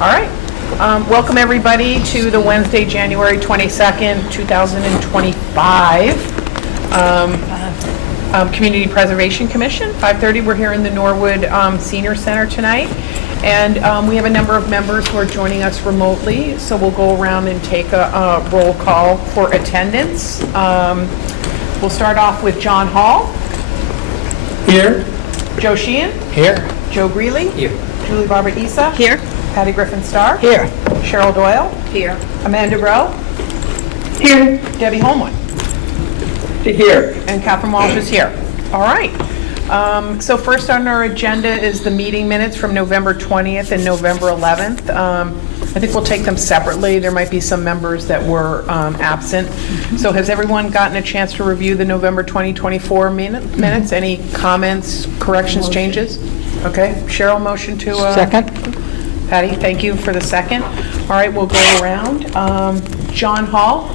All right. Welcome, everybody, to the Wednesday, January 22nd, 2025 Community Preservation Commission, 5:30. We're here in the Norwood Senior Center tonight. And we have a number of members who are joining us remotely, so we'll go around and take a roll call for attendance. We'll start off with John Hall. Here. Joe Sheehan. Here. Joe Greeley. Here. Julie Barbara Issa. Here. Patty Griffin-Starr. Here. Cheryl Doyle. Here. Amanda Grow. Here. Debbie Holmwood. Here. And Catherine Walsh is here. All right. So first on our agenda is the meeting minutes from November 20th and November 11th. I think we'll take them separately. There might be some members that were absent. So has everyone gotten a chance to review the November 2024 minutes? Any comments, corrections, changes? Okay. Cheryl, motion to... Second. Patty, thank you for the second. All right, we'll go around. John Hall.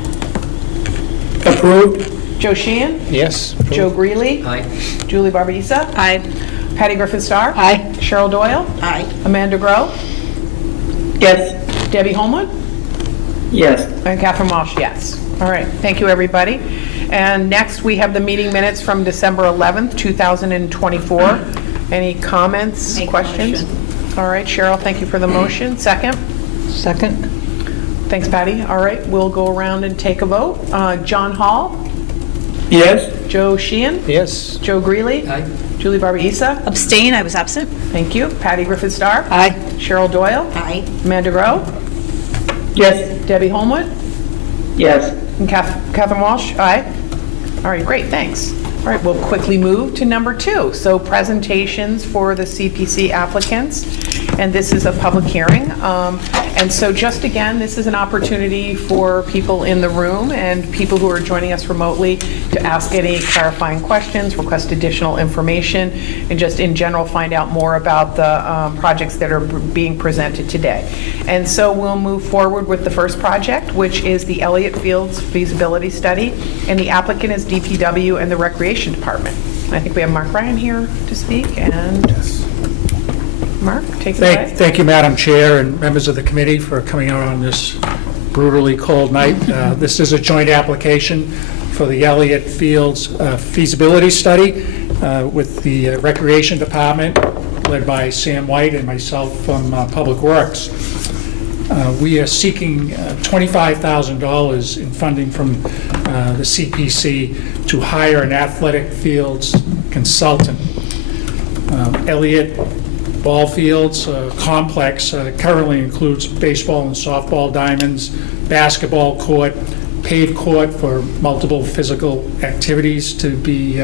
Approved. Joe Sheehan. Yes. Joe Greeley. Aye. Julie Barbara-Issa. Aye. Patty Griffin-Starr. Aye. Cheryl Doyle. Aye. Amanda Grow. Yes. Debbie Holmwood. Yes. And Catherine Walsh, yes. All right, thank you, everybody. And next, we have the meeting minutes from December 11th, 2024. Any comments, Make questions? motion. All right, Cheryl, thank you for the motion. Second? Second. Thanks, Patty. All right, we'll go around and take a vote. John Hall. Yes. Joe Sheehan. Yes. Joe Greeley. Aye. Julie Barbara-Issa. Abstain, I was absent. Thank you. Patty Griffin-Starr. Aye. Cheryl Doyle. Aye. Amanda Grow. Yes. Debbie Holmwood. Yes. And Catherine Walsh. Aye. All right, great, thanks. All right, we'll quickly move to number 2. So presentations for the CPC applicants, and this is a public hearing. And so just again, this is an opportunity for people in the room and people who are joining us remotely to ask any clarifying questions, request additional information, and just in general find out more about the projects that are being presented today. And so we'll move forward with the first project, which is the Elliott Fields feasibility study, and the applicant is DPW and the Recreation Department. I think we have Mark Ryan here to speak, and Mark, take it away. Thank you, Madam Chair, and members of the committee for coming out on this brutally cold night. This is a joint application for the Elliott Fields feasibility study with the Recreation Department, led by Sam White and myself from Public Works. We are seeking $25,000 in funding from the CPC to hire an athletic fields consultant. Elliott Ball Fields complex currently includes baseball and softball diamonds, basketball court, paved court for multiple physical activities to be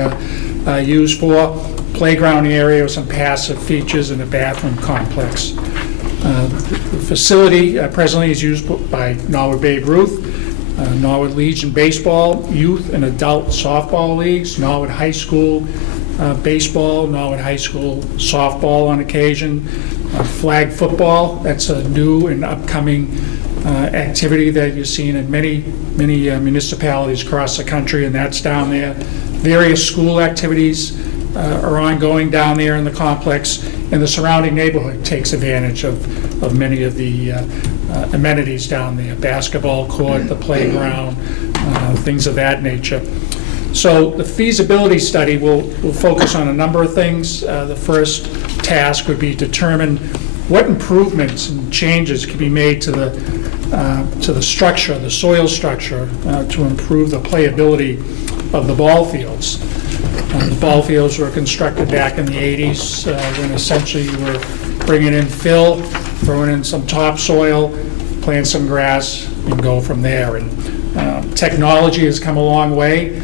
used for, playground area with some passive features, and a bathroom complex. The facility presently is used by Norwood Babe Ruth, Norwood Legion Baseball, Youth and Adult Softball Leagues, Norwood High School Baseball, Norwood High School Softball on occasion, flag football. That's a new and upcoming activity that you're seeing in many municipalities across the country, and that's down there. Various school activities are ongoing down there in the complex, and the surrounding neighborhood takes advantage of many of the amenities down there, basketball court, the playground, things of that nature. So the feasibility study will focus on a number of things. The first task would be determine what improvements and changes can be made to the structure, the soil structure, to improve the playability of the ball fields. The ball fields were constructed back in the 80s when essentially you were bringing in fill, throwing in some topsoil, plant some grass, and go from there. And technology has come a long way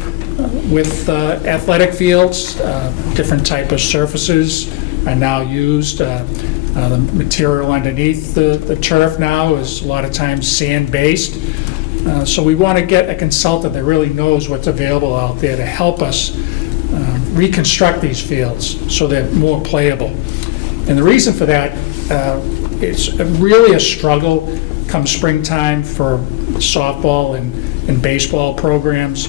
with athletic fields. Different type of surfaces are now used. The material underneath the turf now is a lot of times sand-based. So we want to get a consultant that really knows what's available out there to help us reconstruct these fields so they're more playable. And the reason for that, it's really a struggle come springtime for softball and baseball programs,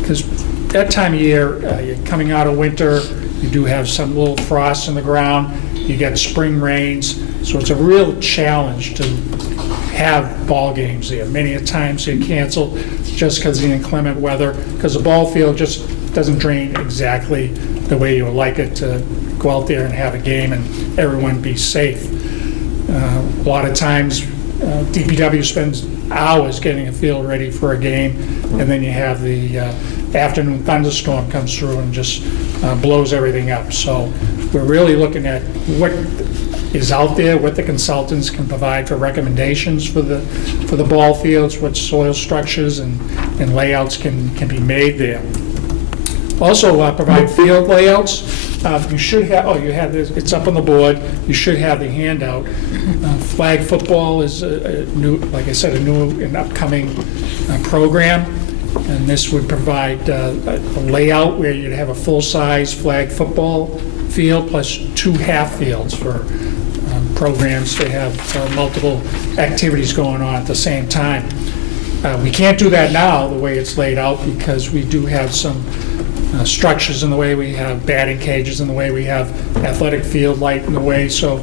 because that time of year, you're coming out of winter, you do have some little frost in the ground, you get spring rains, so it's a real challenge to have ball games there. Many a times they're canceled just because of the inclement weather, because the ball field just doesn't drain exactly the way you would like it to go out there and have a game and everyone be safe. A lot of times, DPW spends hours getting a field ready for a game, and then you have the afternoon thunderstorm comes through and just blows everything up. So we're really looking at what is out there, what the consultants can provide for recommendations for the ball fields, what soil structures and layouts can be made there. Also provide field layouts. You should have, you have this, it's up on the board, you should have the handout. Flag football is a new, like I said, a new and upcoming program, and this would provide a layout where you'd have a full-size flag football field plus 2 half fields for programs to have multiple activities going on at the same time. We can't do that now, the way it's laid out, because we do have some structures in the way, we have batting cages in the way, we have athletic field light in the way, so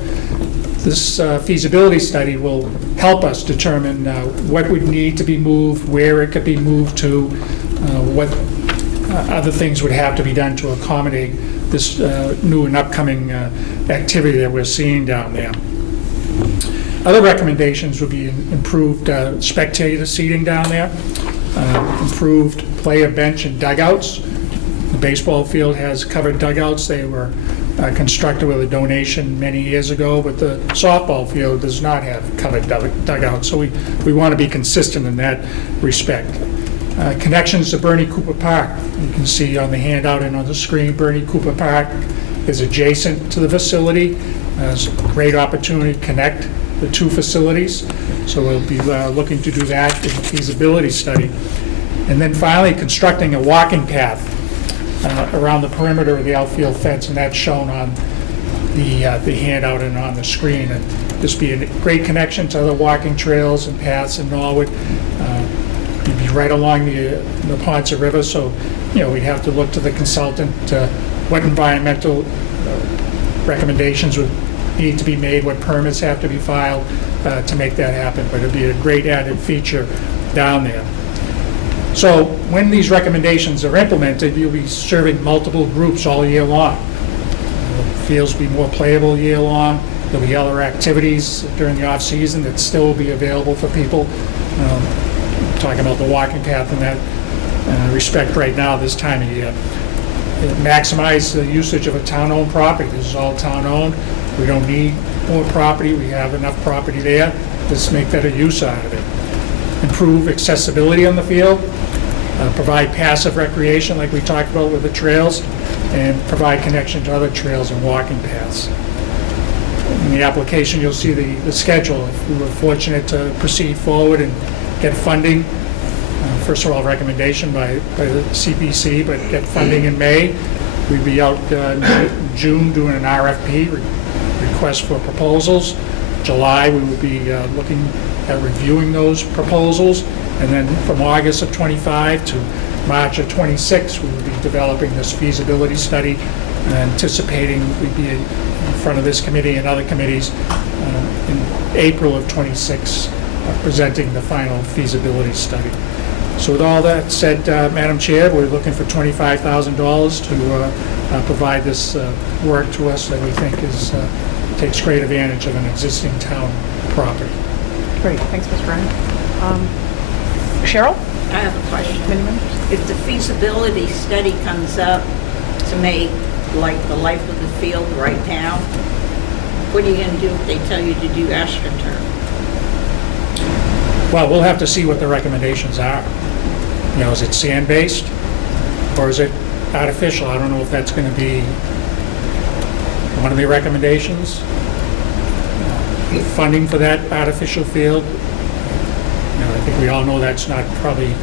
this feasibility study will help us determine what would need to be moved, where it could be moved to, what other things would have to be done to accommodate this new and upcoming activity that we're seeing down there. Other recommendations would be improved spectator seating down there, improved player bench and dugouts. The baseball field has covered dugouts. They were constructed with a donation many years ago, but the softball field does not have covered dugouts, so we want to be consistent in that respect. Connections to Bernie Cooper Park. You can see on the handout and on the screen, Bernie Cooper Park is adjacent to the facility. There's a great opportunity to connect the 2 facilities, so we'll be looking to do that in the feasibility study. And then finally, constructing a walking path around the perimeter of the outfield fence, and that's shown on the handout and on the screen. And this would be a great connection to other walking trails and paths in Norwood. You'd be right along the Ponce River, so we'd have to look to the consultant what environmental recommendations would need to be made, what permits have to be filed to make that happen. But it'd be a great added feature down there. So when these recommendations are implemented, you'll be serving multiple groups all year long. Fields will be more playable year long. There'll be other activities during the off-season that still will be available for people. Talking about the walking path in that respect right now, this time of year. Maximize the usage of a town-owned property. This is all town-owned. We don't need more property. We have enough property there. Let's make better use out of it. Improve accessibility on the field. Provide passive recreation like we talked about with the trails, and provide connection to other trails and walking paths. In the application, you'll see the schedule. If we were fortunate to proceed forward and get funding, first of all, recommendation by the CPC, but get funding in May. We'd be out in June doing an RFP, request for proposals. July, we would be looking at reviewing those proposals. And then from August of 25 to March of 26, we would be developing this feasibility study, anticipating we'd be in front of this committee and other committees in April of 26, presenting the final feasibility study. So with all that said, Madam Chair, we're looking for $25,000 to provide this work to us that we think takes great advantage of an existing town property. Great, thanks, Mr. Ryan. Cheryl? I have a question. Committee members? If the feasibility study comes up to make like the life of the field right now, what are you going to do if they tell you to do AstroTurf? Well, we'll have to see what the recommendations are. Is it sand-based or is it artificial? I don't know if that's going to be one of the recommendations. Funding for that artificial field, I think we all know that's not probably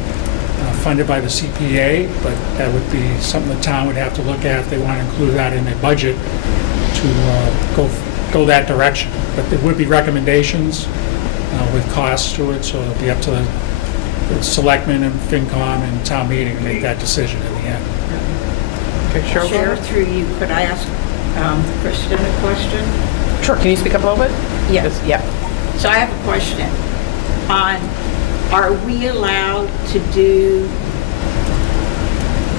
funded by the CPA, but that would be something the town would have to look at if they want to include that in their budget to go that direction. But there would be recommendations with costs to it, so it'll be up to the selectmen and FinCom and town meeting to make that decision in the end. Okay, Cheryl? Chair, through you, could I ask Kristen a question? Sure, can you speak up a little bit? Yes. Yeah. So I have a question on, are we allowed to do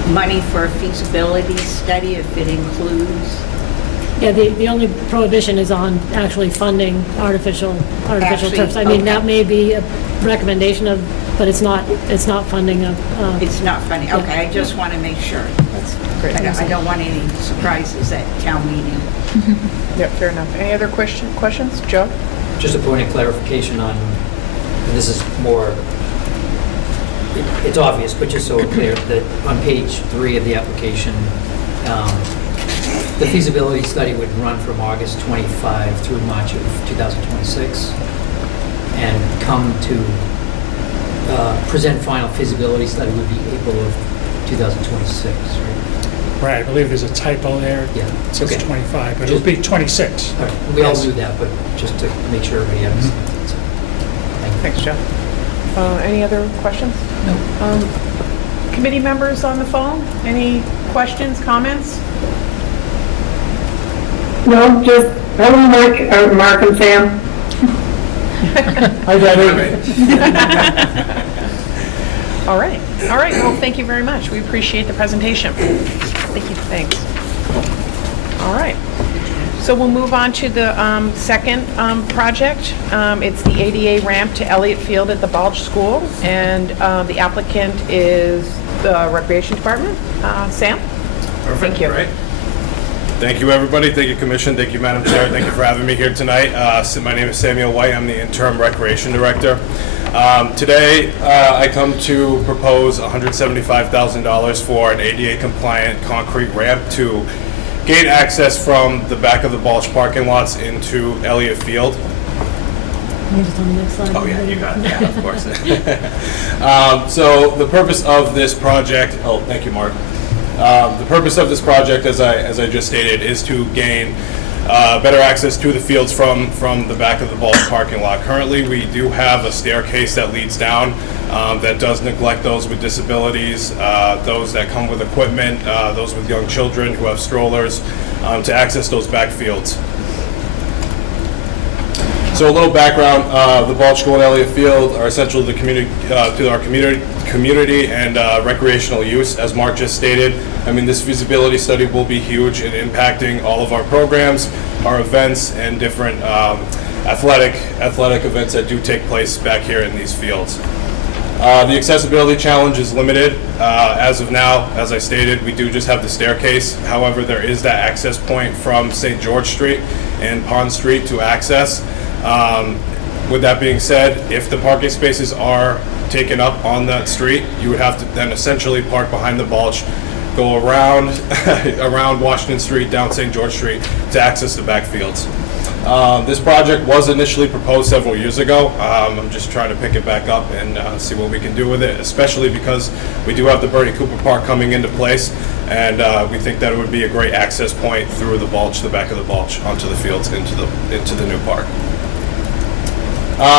money for a feasibility study if it includes? Yeah, the only prohibition is on actually funding artificial Actually, turfs. I mean, okay. that may be a recommendation of, but it's not funding of. It's not funny, okay, I just want to make sure. Great. I don't want any surprises at town meeting. Yeah, fair enough. Any other questions? Joe? Just a point of clarification on, and this is more, it's obvious, but just so we're clear, that on page 3 of the application, the feasibility study would run from August 25 through March of 2026 and come to present final feasibility study would be April of 2026, right? Right, I believe there's a typo there. Yeah. It says Okay. 25, but it'll be 26. All right, we all Yes. knew that, but just to make sure everybody understands. Thank you. Thanks, Joe. Any other questions? No. Committee members on the phone? Any questions, comments? No, just, hello, Mark and Sam. Hi, Debbie. All right. Well, thank you very much. We appreciate the presentation. Thank you. Thanks. All right. So we'll move on to the second project. It's the ADA ramp to Elliott Field at the Balch School, and the applicant is the Recreation Department. Sam? Perfect. Thank you. Right. Thank you, everybody. Thank you, Commission. Thank you, Madam Chair. Thank you for having me here tonight. My name is Samuel White. I'm the Interim Recreation Director. Today, I come to propose $175,000 for an ADA-compliant concrete ramp to gain access from the back of the Balch parking lots into Elliott Field. Just on the next slide. Oh, yeah, you got it. Yeah, of course. So the purpose of this project, thank you, Mark. The purpose of this project, as I just stated, is to gain better access to the fields from the back of the Balch parking lot. Currently, we do have a staircase that leads down that does neglect those with disabilities, those that come with equipment, those with young children who have strollers, to access those back fields. So a little background, the Balch School and Elliott Field are essential to the community, to our community and recreational use, as Mark just stated. I mean, this feasibility study will be huge in impacting all of our programs, our events, and different athletic events that do take place back here in these fields. The accessibility challenge is limited. As of now, as I stated, we do just have the staircase. However, there is that access point from St. George Street and Pond Street to access. With that being said, if the parking spaces are taken up on that street, you would have to then essentially park behind the Balch, go around around Washington Street, down St. George Street to access the backfields. This project was initially proposed several years ago. I'm just trying to pick it back up and see what we can do with it, especially because we do have the Bertie Cooper Park coming into place, and we think that it would be a great access point through the Balch, the back of the Balch, onto the fields, into the new park.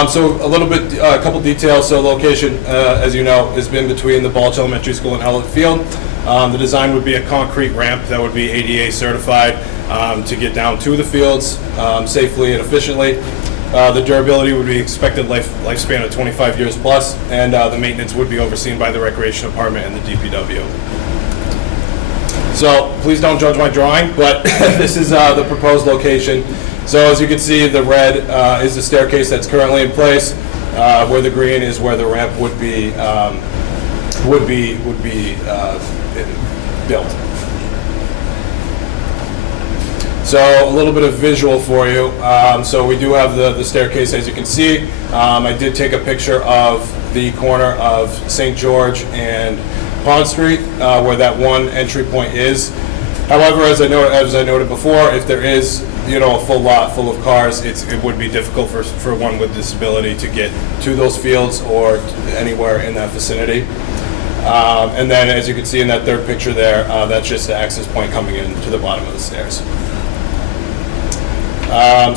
So a couple details. So location, as you know, has been between the Balch Elementary School and Elliott Field. The design would be a concrete ramp that would be ADA certified to get down to the fields safely and efficiently. The durability would be expected lifespan of 25 years plus, and the maintenance would be overseen by the Recreation Department and the DPW. So please don't judge my drawing, but this is the proposed location. So as you can see, the red is the staircase that's currently in place, where the green is where the ramp would be built. So a little bit of visual for you. So we do have the staircase, as you can see. I did take a picture of the corner of St. George and Pond Street, where that one entry point is. However, as I noted before, if there is a full lot full of cars, it would be difficult for one with disability to get to those fields or anywhere in that vicinity. And then, as you can see in that third picture there, that's just the access point coming in to the bottom of the stairs.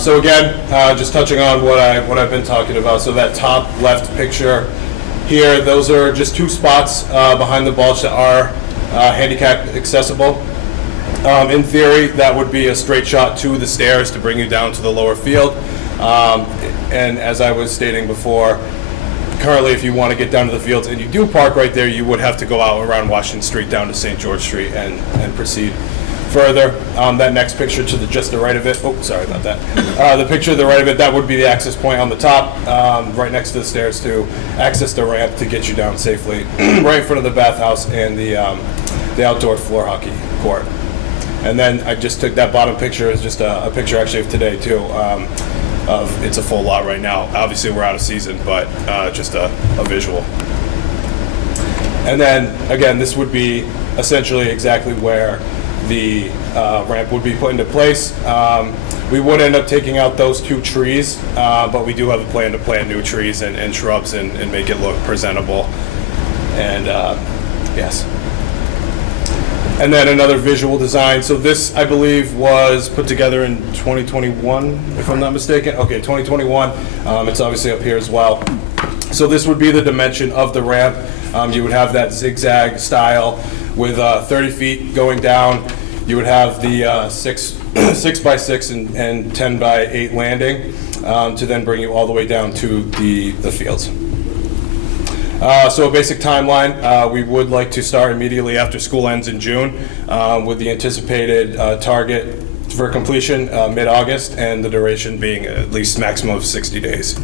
So again, just touching on what I've been talking about. So that top left picture here, those are just 2 spots behind the bulge that are handicap accessible. In theory, that would be a straight shot to the stairs to bring you down to the lower field. And as I was stating before, currently, if you want to get down to the fields and you do park right there, you would have to go out around Washington Street down to St. George Street and proceed further. That next picture to just the right of it, oh, sorry about that. The picture to the right of it, that would be the access point on the top, right next to the stairs to access the ramp to get you down safely, right in front of the bathhouse and the outdoor floor hockey court. And then I just took that bottom picture as just a picture actually of today too. It's a full lot right now. Obviously we're out of season, but just a visual. And then again, this would be essentially exactly where the ramp would be put into place. We would end up taking out those 2 trees, but we do have a plan to plant new trees and shrubs and make it look presentable. And yes. And then another visual design. So this, I believe, was put together in 2021, if I'm not mistaken. Okay, 2021. It's obviously up here as well. So this would be the dimension of the ramp. You would have that zigzag style with 30 feet going down. You would have the 6 by 6 and 10 by 8 landing to then bring you all the way down to the fields. So a basic timeline, we would like to start immediately after school ends in June with the anticipated target for completion mid-August and the duration being at least maximum of 60 days.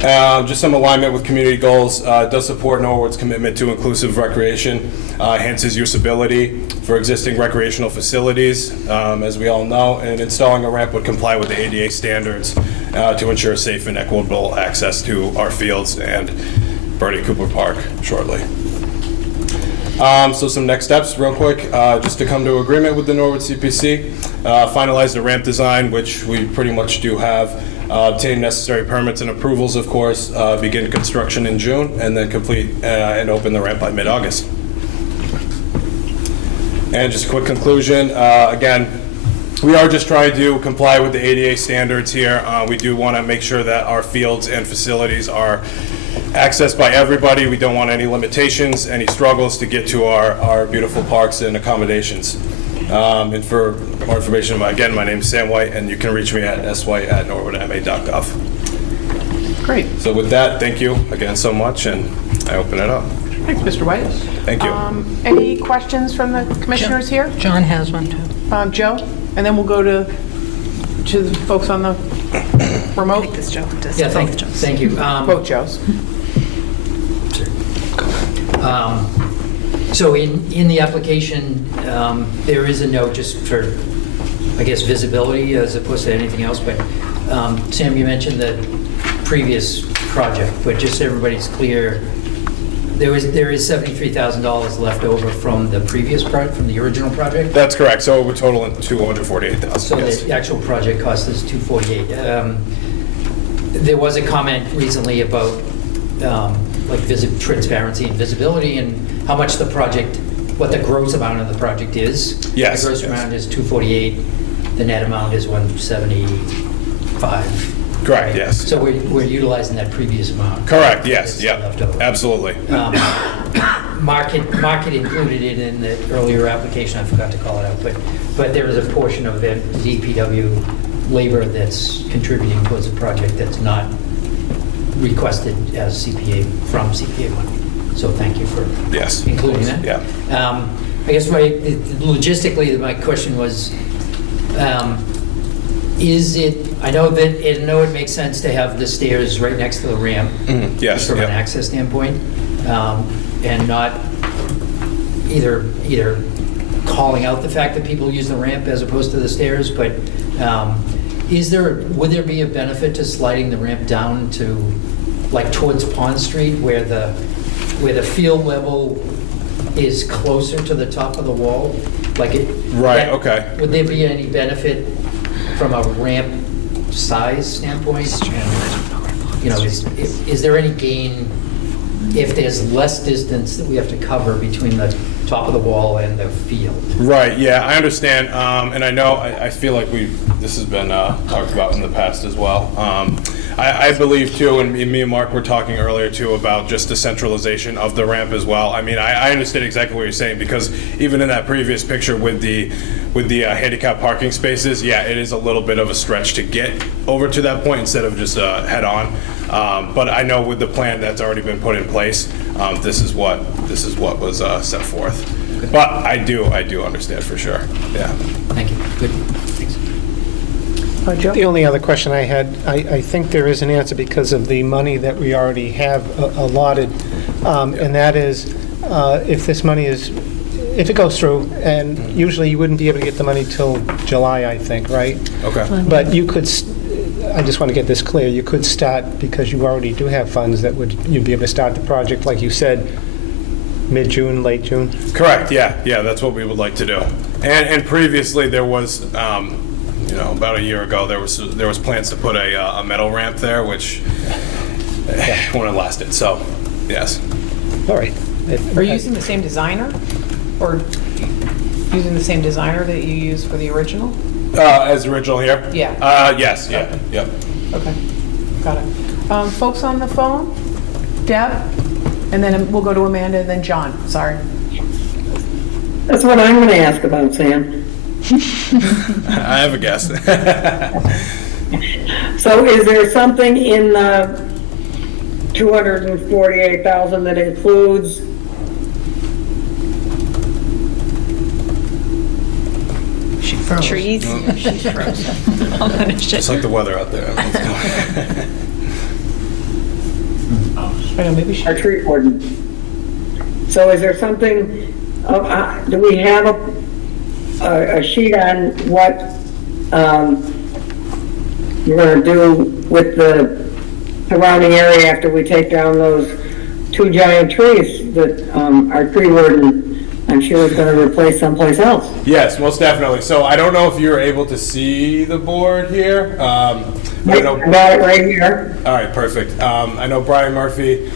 Just some alignment with community goals. Does support Norwood's commitment to inclusive recreation, enhances usability for existing recreational facilities, as we all know, and installing a ramp would comply with the ADA standards to ensure safe and equitable access to our fields and Bernie Cooper Park shortly. So some next steps real quick, just to come to agreement with the Norwood CPC, finalize the ramp design, which we pretty much do have, obtain necessary permits and approvals, of course, begin construction in June, and then complete and open the ramp by mid-August. And just a quick conclusion, again, we are just trying to comply with the ADA standards here. We do want to make sure that our fields and facilities are accessed by everybody. We don't want any limitations, any struggles to get to our beautiful parks and accommodations. And for more information, again, my name is Sam White, and you can reach me at swhite@norwoodma.gov. Great. So with that, thank you again so much, and I open it up. Thanks, Mr. White. Thank you. Any questions from the commissioners here? John has one, too. Joe? And then we'll go to the folks on the remote. This Joe does. Yeah, thank you. Both Joes. So in the application, there is a note just for, I guess, visibility as opposed to anything else, but Sam, you mentioned the previous project, but just so everybody's clear, there is $73,000 left over from the previous project, from the original project? That's correct. So it would total in $248,000. So yes. the actual project cost is $248,000. There was a comment recently about like transparency and visibility and how much the project, what the gross amount of the project is. Yes, The gross yes. amount is $248,000. The net amount is $175,000. Correct, yes. So we're utilizing that previous amount. Correct, yes, It's yeah, left over. absolutely. Mark had included it in the earlier application, I forgot to call it out, but there is a portion of the DPW labor that's contributing towards the project that's not requested as CPA, from CPA money. So thank you for Yes. including that. Yeah. I guess logistically, my question was, is it, I know it makes sense to have the stairs right next to the ramp. Yes, From an yeah. access standpoint, and not either calling out the fact that people use the ramp as opposed to the stairs, but would there be a benefit to sliding the ramp down to, like towards Pond Street, where the field level is closer to the top of the wall? Right, okay. Would there be any benefit from a ramp size standpoint? And, is there any gain if there's less distance that we have to cover between the top of the wall and the field. Right, yeah, I understand, and I know, I feel like this has been talked about in the past as well. I believe too, and me and Mark were talking earlier too, about just the centralization of the ramp as well. I mean, I understand exactly what you're saying, because even in that previous picture with the handicap parking spaces, yeah, it is a little bit of a stretch to get over to that point instead of just head-on. But I know with the plan that's already been put in place, this is what was set forth. But I do understand for sure, yeah. Thank you. Good. Thanks. Joe? The only other question I had, I think there is an answer because of the money that we already have allotted, and that is, if this money is, if it goes through, and usually you wouldn't be able to get the money till July, I think, right? Okay. But you could, I just want to get this clear, you could start, because you already do have funds that you'd be able to start the project, like you said, mid-June, late June? Correct, yeah, that's what we would like to do. And previously, there was, about a year ago, there was plans to put a metal ramp there, which wouldn't have lasted, so, yes. All right. Are you using the same designer? Or using the same designer that you used for the original? As original here? Yeah. Yes, yeah, yep. Okay, got it. Folks on the phone? Deb? And then we'll go to Amanda and then John, sorry. That's what I'm gonna ask about, Sam. I have a guess. So is there something in the 248,000 that includes Trees. She's frozen. Just like the weather out there. I mean, I know, maybe she, our tree warden? So is there something, do we have a sheet on what we're gonna do with the surrounding area after we take down those 2 giant trees that our tree warden, I'm sure, is gonna replace someplace else? Yes, most definitely. So I don't know if you're able to see the board here. I know. I got it right here. All right, perfect. I know Brian Murphy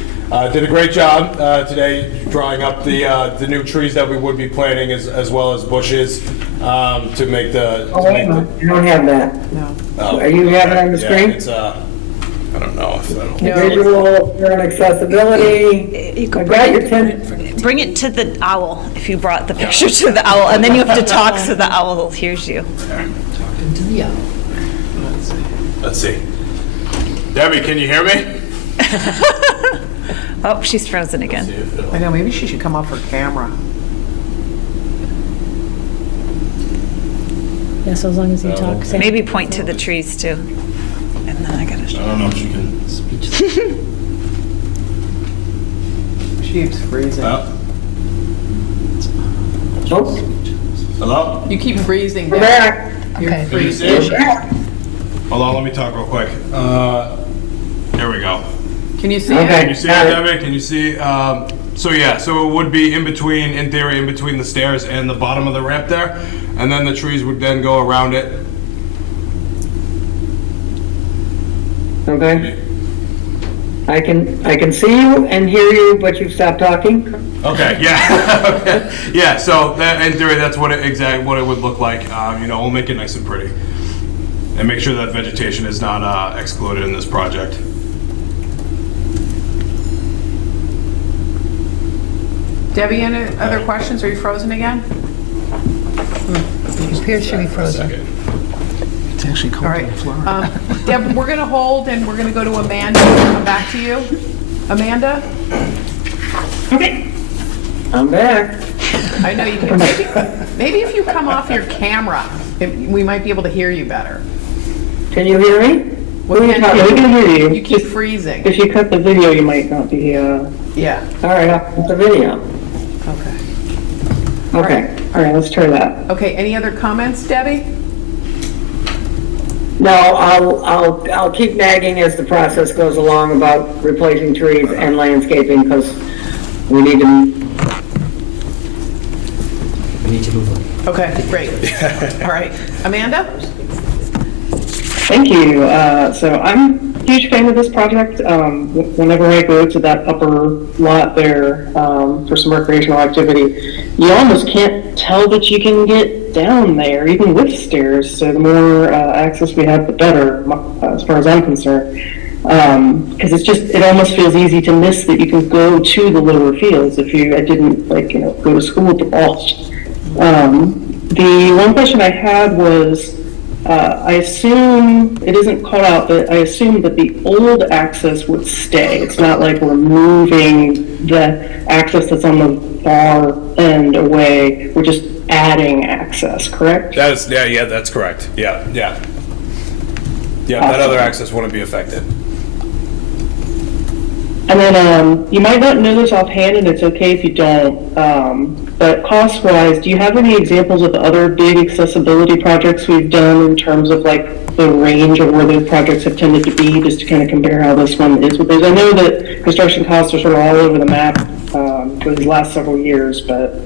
did a great job today drawing up the new trees that we would be planting as well as bushes to make the. Oh, wait a minute, I don't have that. no. Are you having it on the Yeah, screen? it's I don't know if that'll. No. Visual, and accessibility. You could I got your 10. Bring it to the owl, if you brought the picture to the owl, and then you have to talk so the owl hears you. Talking to the owl. Let's see. Debbie, can you hear me? Oh, she's frozen again. I know, maybe she should come off her camera. Yeah, so as long as you talk, Sam. Maybe point to the trees too. And then I gotta. I don't know if she can. She keeps freezing. Oh, Hello? You keep freezing, we're Deb. back. You're Can you freezing. see? Hold on, let me talk real quick. There we go. Can you see Okay. Can it? you see it, Debbie? Can you see? So yeah, so it would be in between, in theory, in between the stairs and the bottom of the ramp there, and then the trees would then go around it. Okay. I can see you and hear you, but you've stopped talking? Okay, yeah, okay. Yeah, so that, in theory, that's what it would look like. We'll make it nice and pretty. And make sure that vegetation is not excluded in this project. Debbie, any other questions? Are you frozen again? It appears to be frozen. It's actually All cold right. on the floor. Deb, we're going to hold and we're going to go to Amanda and come back to you. Amanda? Okay. I'm back. I know you can. Maybe if you come off your camera, we might be able to hear you better. Can you hear me? Well, We can hear you. You keep freezing. If you cut the video, you might not be, Yeah, all right, I'll cut the video. okay. Okay, all right, let's try that. Okay, any other comments, Debbie? No, I'll keep nagging as the process goes along about replacing trees and landscaping, because we need to, We need to move on. Okay, great. All right. Amanda? Thank you. So I'm huge fan of this project. Whenever I go to that upper lot there for some recreational activity, you almost can't tell that you can get down there, even with stairs. So the more access we have, the better, as far as I'm concerned. Because it almost feels easy to miss that you can go to the lower fields if I didn't go to school at the Balch. The one question I had was, I assume, it isn't called out, but I assume that the old access would stay. It's not like we're moving the access that's on the far end away. We're just adding access, correct? That's correct. Yeah, that other access wouldn't be affected. And then you might not know this offhand, and it's okay if you don't, but cost-wise, do you have any examples of other big accessibility projects we've done in terms of like the range of where those projects have tended to be, just to kind of compare how this one is with those? I know that construction costs are sort of all over the map for the last several years, but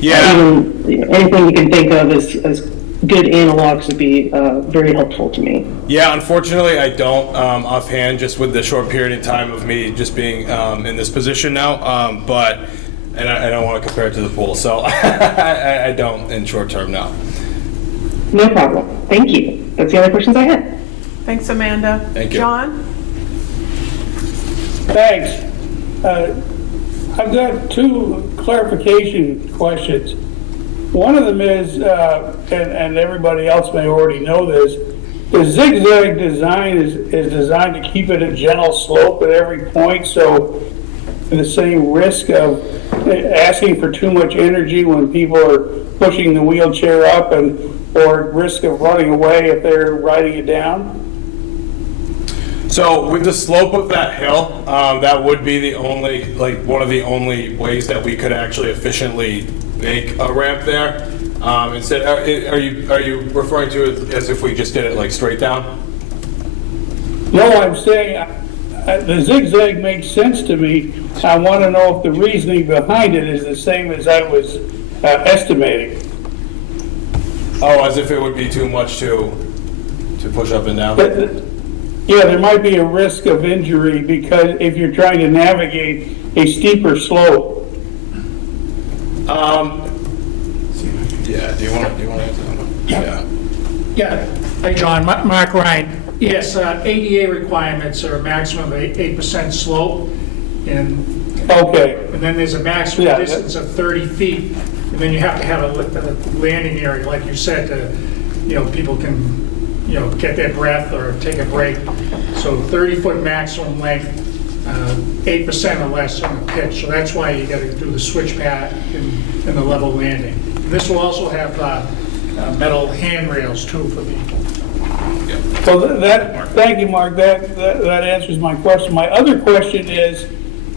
anything you can think of as good analogs would be very helpful to me. Yeah, unfortunately, I don't offhand, just with the short period of time of me just being in this position now. And I don't want to compare it to the pool, so I don't in short term now. No problem. Thank you. That's the only questions I had. Thanks, Amanda. Thank you. John? Thanks. I've got two clarification questions. One of them is, and everybody else may already know this, the zigzag design is designed to keep it a gentle slope at every point, so the same risk of asking for too much energy when people are pushing the wheelchair up or risk of running away if they're riding it down. So with the slope of that hill, that would be the only, one of the only ways that we could actually efficiently make a ramp there. Instead, are you referring to it as if we just did it straight down? No, I'm saying the zigzag makes sense to me. I want to know if the reasoning behind it is the same as I was estimating. Oh, as if it would be too much to push up and down? Yeah, there might be a risk of injury because if you're trying to navigate a steeper slope. Yeah, do you want to answer that? Yeah. Hey, John, Mark Ryan. Yes, ADA requirements are a maximum of 8% slope, and then there's a maximum distance of 30 feet, and then you have to have a landing area, like you said, to, people can, get their breath or take a break. So 30-foot maximum length, 8% or less on the pitch. So that's why you got to do the switch pad and the level landing. This will also have metal handrails too for people. So thank you, Mark. That answers my question. My other question is,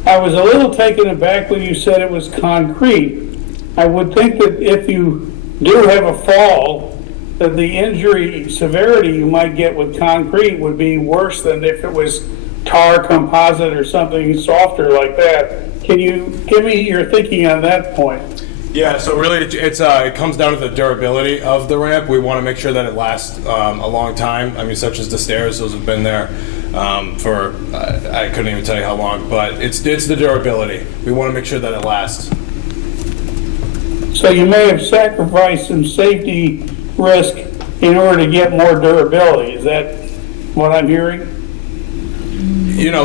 I was a little taken aback when you said it was concrete. I would think that if you do have a fall, that the injury severity you might get with concrete would be worse than if it was tar composite or something softer like that. Can you give me your thinking on that point? Yeah, so really it comes down to the durability of the ramp. We want to make sure that it lasts a long time. I mean, such as the stairs, those have been there for, I couldn't even tell you how long, but it's the durability. We want to make sure that it lasts. So you may have sacrificed some safety risk in order to get more durability. Is that what I'm hearing?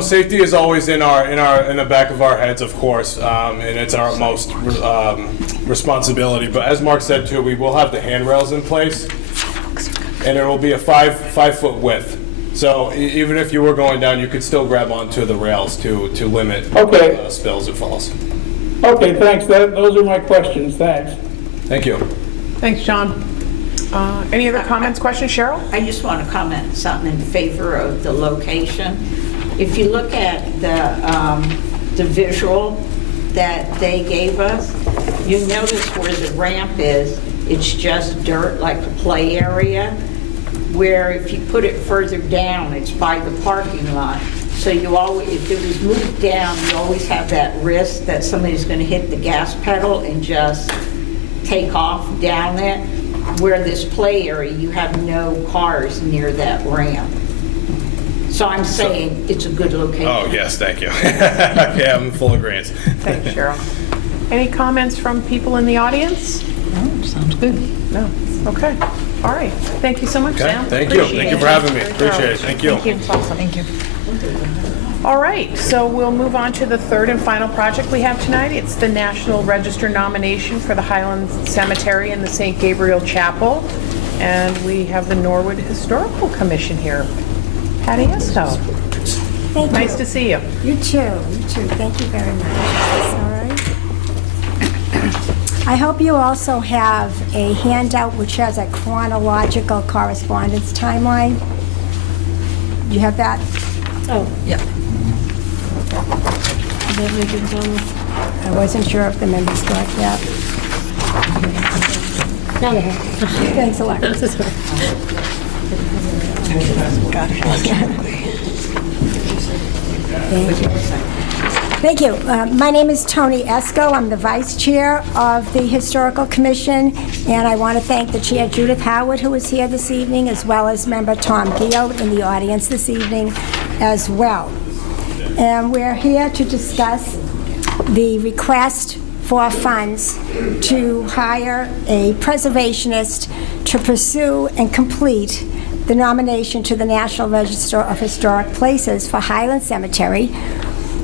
Safety is always in the back of our heads, of course, and it's our utmost responsibility. But as Mark said too, we will have the handrails in place, and it will be a 5-foot width. So even if you were going down, you could still grab onto the rails to limit spills or falls. Okay, thanks. Those are my questions. Thanks. Thank you. Thanks, John. Any other comments, questions? Cheryl? I just want to comment something in favor of the location. If you look at the visual that they gave us, you notice where the ramp is, it's just dirt like the play area, where if you put it further down, it's by the parking lot. So you always, if it was moved down, you always have that risk that somebody's going to hit the gas pedal and just take off down it. Where this play area, you have no cars near that ramp. So I'm saying it's a good location. Oh, yes, thank you. Yeah, I'm in full agreement. Thanks, Cheryl. Any comments from people in the audience? Sounds good. No? Okay. All right. Thank you so much, Okay, Sam. thank you. Appreciate Thank you it. for having me. Very Appreciate it. thorough. Thank you. Thank you. It's awesome. Thank you. All right, so we'll move on to the third and final project we have tonight. It's the National Register nomination for the Highland Cemetery and the St. Gabriel Chapel. And we have the Norwood Historical Commission here. Patty Esto. Thank you. Nice to see you. You too, you too. Thank you very much. All right. I hope you also have a handout which has a chronological correspondence timeline. You have that? Oh, Yeah. I wasn't sure if the members got that. now they have. Thanks a lot. Thank you. Thank you. My name is Tony Esco. I'm the Vice Chair of the Historical Commission, and I want to thank the Chair, Judith Howard, who is here this evening, as well as Member Tom Gale in the audience this evening as well. And we're here to discuss the request for funds to hire a preservationist to pursue and complete the nomination to the National Register of Historic Places for Highland Cemetery,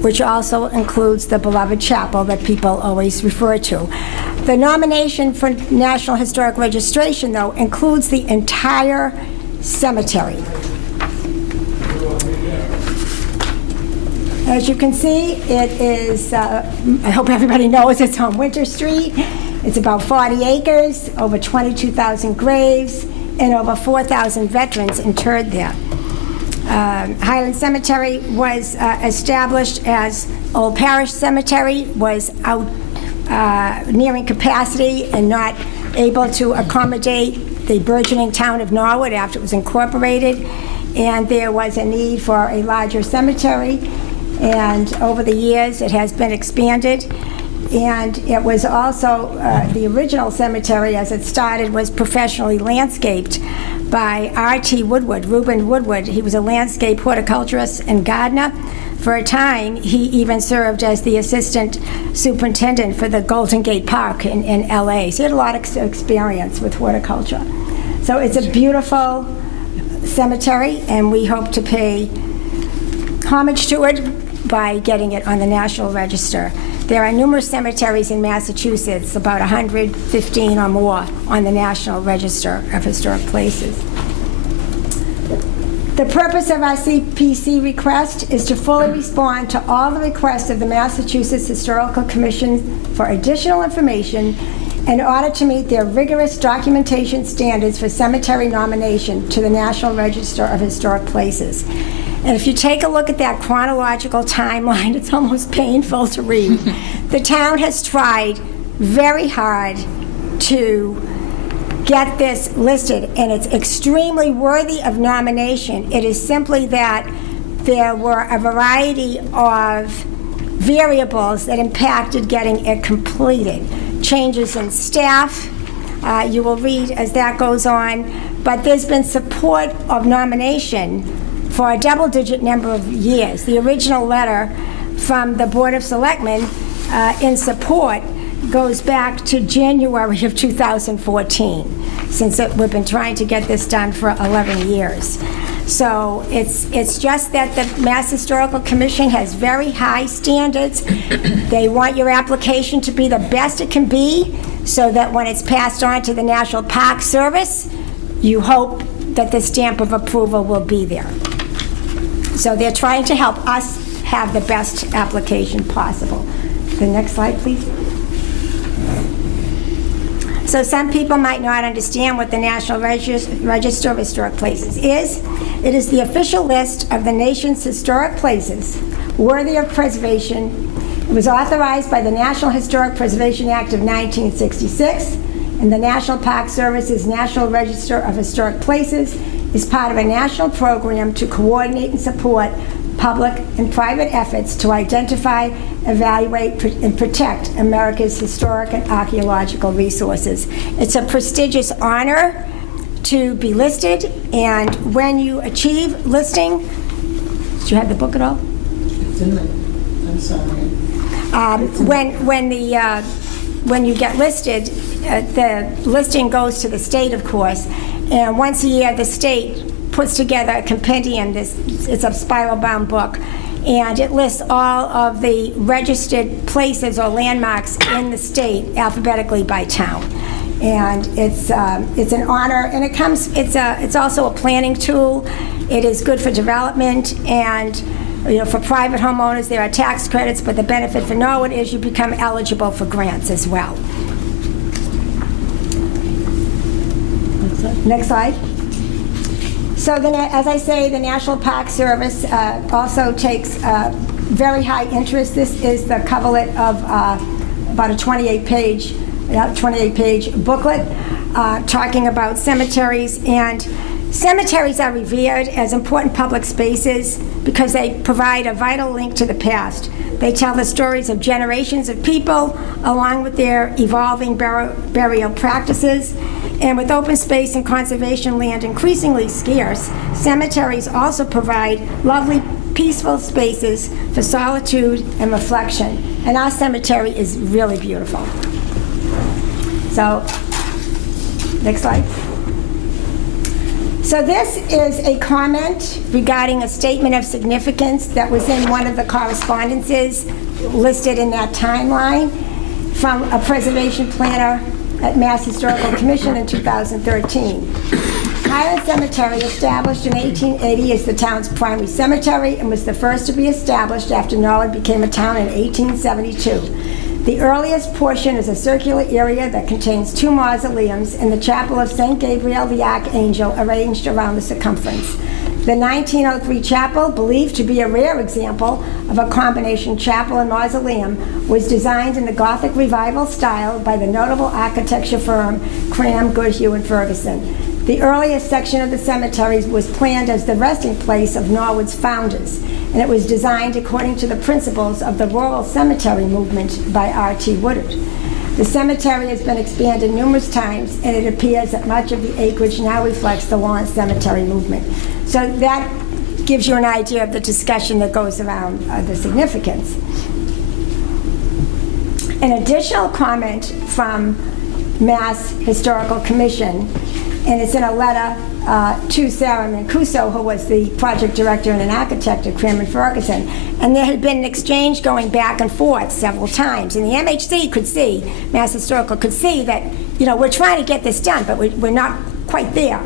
which also includes the beloved chapel that people always refer to. The nomination for National Historic Registration, though, includes the entire cemetery. As you can see, it is, I hope everybody knows it's on Winter Street. It's about 40 acres, over 22,000 graves, and over 4,000 veterans interred there. Highland Cemetery was established as Old Parish Cemetery, was out nearing capacity and not able to accommodate the burgeoning town of Norwood after it was incorporated, and there was a need for a larger cemetery, and over the years it has been expanded. And it was also, the original cemetery as it started was professionally landscaped by R.T. Woodward, Reuben Woodward. He was a landscape horticulturist and gardener. For a time, he even served as the assistant superintendent for the Golden Gate Park in L.A. So he had a lot of experience with horticulture. So it's a beautiful cemetery, and we hope to pay homage to it by getting it on the National Register. There are numerous cemeteries in Massachusetts, about 115 or more, on the National Register of Historic Places. The purpose of our CPC request is to fully respond to all the requests of the Massachusetts Historical Commission for additional information in order to meet their rigorous documentation standards for cemetery nomination to the National Register of Historic Places. And if you take a look at that chronological timeline, it's almost painful to read. The town has tried very hard to get this listed, and it's extremely worthy of nomination. It is simply that there were a variety of variables that impacted getting it completed. Changes in staff, you will read as that goes on, but there's been support of nomination for a double-digit number of years. The original letter from the Board of Selectmen in support goes back to January of 2014, since we've been trying to get this done for 11 years. So it's just that the Mass Historical Commission has very high standards. They want your application to be the best it can be, so that when it's passed on to the National Park Service, you hope that the stamp of approval will be there. So they're trying to help us have the best application possible. The next slide, please. So some people might not understand what the National Register of Historic Places is. It is the official list of the nation's historic places worthy of preservation. It was authorized by the National Historic Preservation Act of 1966, and the National Park Service's National Register of Historic Places is part of a national program to coordinate and support public and private efforts to identify, evaluate, and protect America's historic and archaeological resources. It's a prestigious honor to be listed, and when you achieve listing, Do you have the book at all? It's in the, I'm sorry. When you get listed, the listing goes to the state, of course, and once a year, the state puts together a compendium. It's a spiral-bound book, and it lists all of the registered places or landmarks in the state alphabetically by town. And it's an honor, and it's also a planning tool. It is good for development, and for private homeowners, there are tax credits, but the benefit for Norwood is you become eligible for grants as well. Next slide. So as I say, the National Park Service also takes very high interest. This is the coverlet of about a 28-page booklet talking about cemeteries. And cemeteries are revered as important public spaces because they provide a vital link to the past. They tell the stories of generations of people along with their evolving burial practices. And with open space and conservation land increasingly scarce, cemeteries also provide lovely, peaceful spaces for solitude and reflection. And our cemetery is really beautiful. So, next slide. So this is a comment regarding a statement of significance that was in one of the correspondences listed in that timeline from a preservation planner at Mass Historical Commission in 2013. Highland Cemetery, established in 1880, is the town's primary cemetery and was the first to be established after Norwood became a town in 1872. The earliest portion is a circular area that contains 2 mausoleums and the chapel of St. Gabriel the Archangel arranged around the circumference. The 1903 chapel, believed to be a rare example of a combination chapel and mausoleum, was designed in the Gothic Revival style by the notable architecture firm Cram, Goodhue, and Ferguson. The earliest section of the cemetery was planned as the resting place of Norwood's founders, and it was designed according to the principles of the rural cemetery movement by R.T. Woodard. The cemetery has been expanded numerous times, and it appears that much of the acreage now reflects the Lawrence Cemetery movement. So that gives you an idea of the discussion that goes around the significance. An additional comment from Mass Historical Commission, and it's in a letter to Sarah Mancuso, who was the project director and an architect at Cram and Ferguson. And there had been an exchange going back and forth several times. And the MHC could see, Mass Historical could see that, we're trying to get this done, but we're not quite there.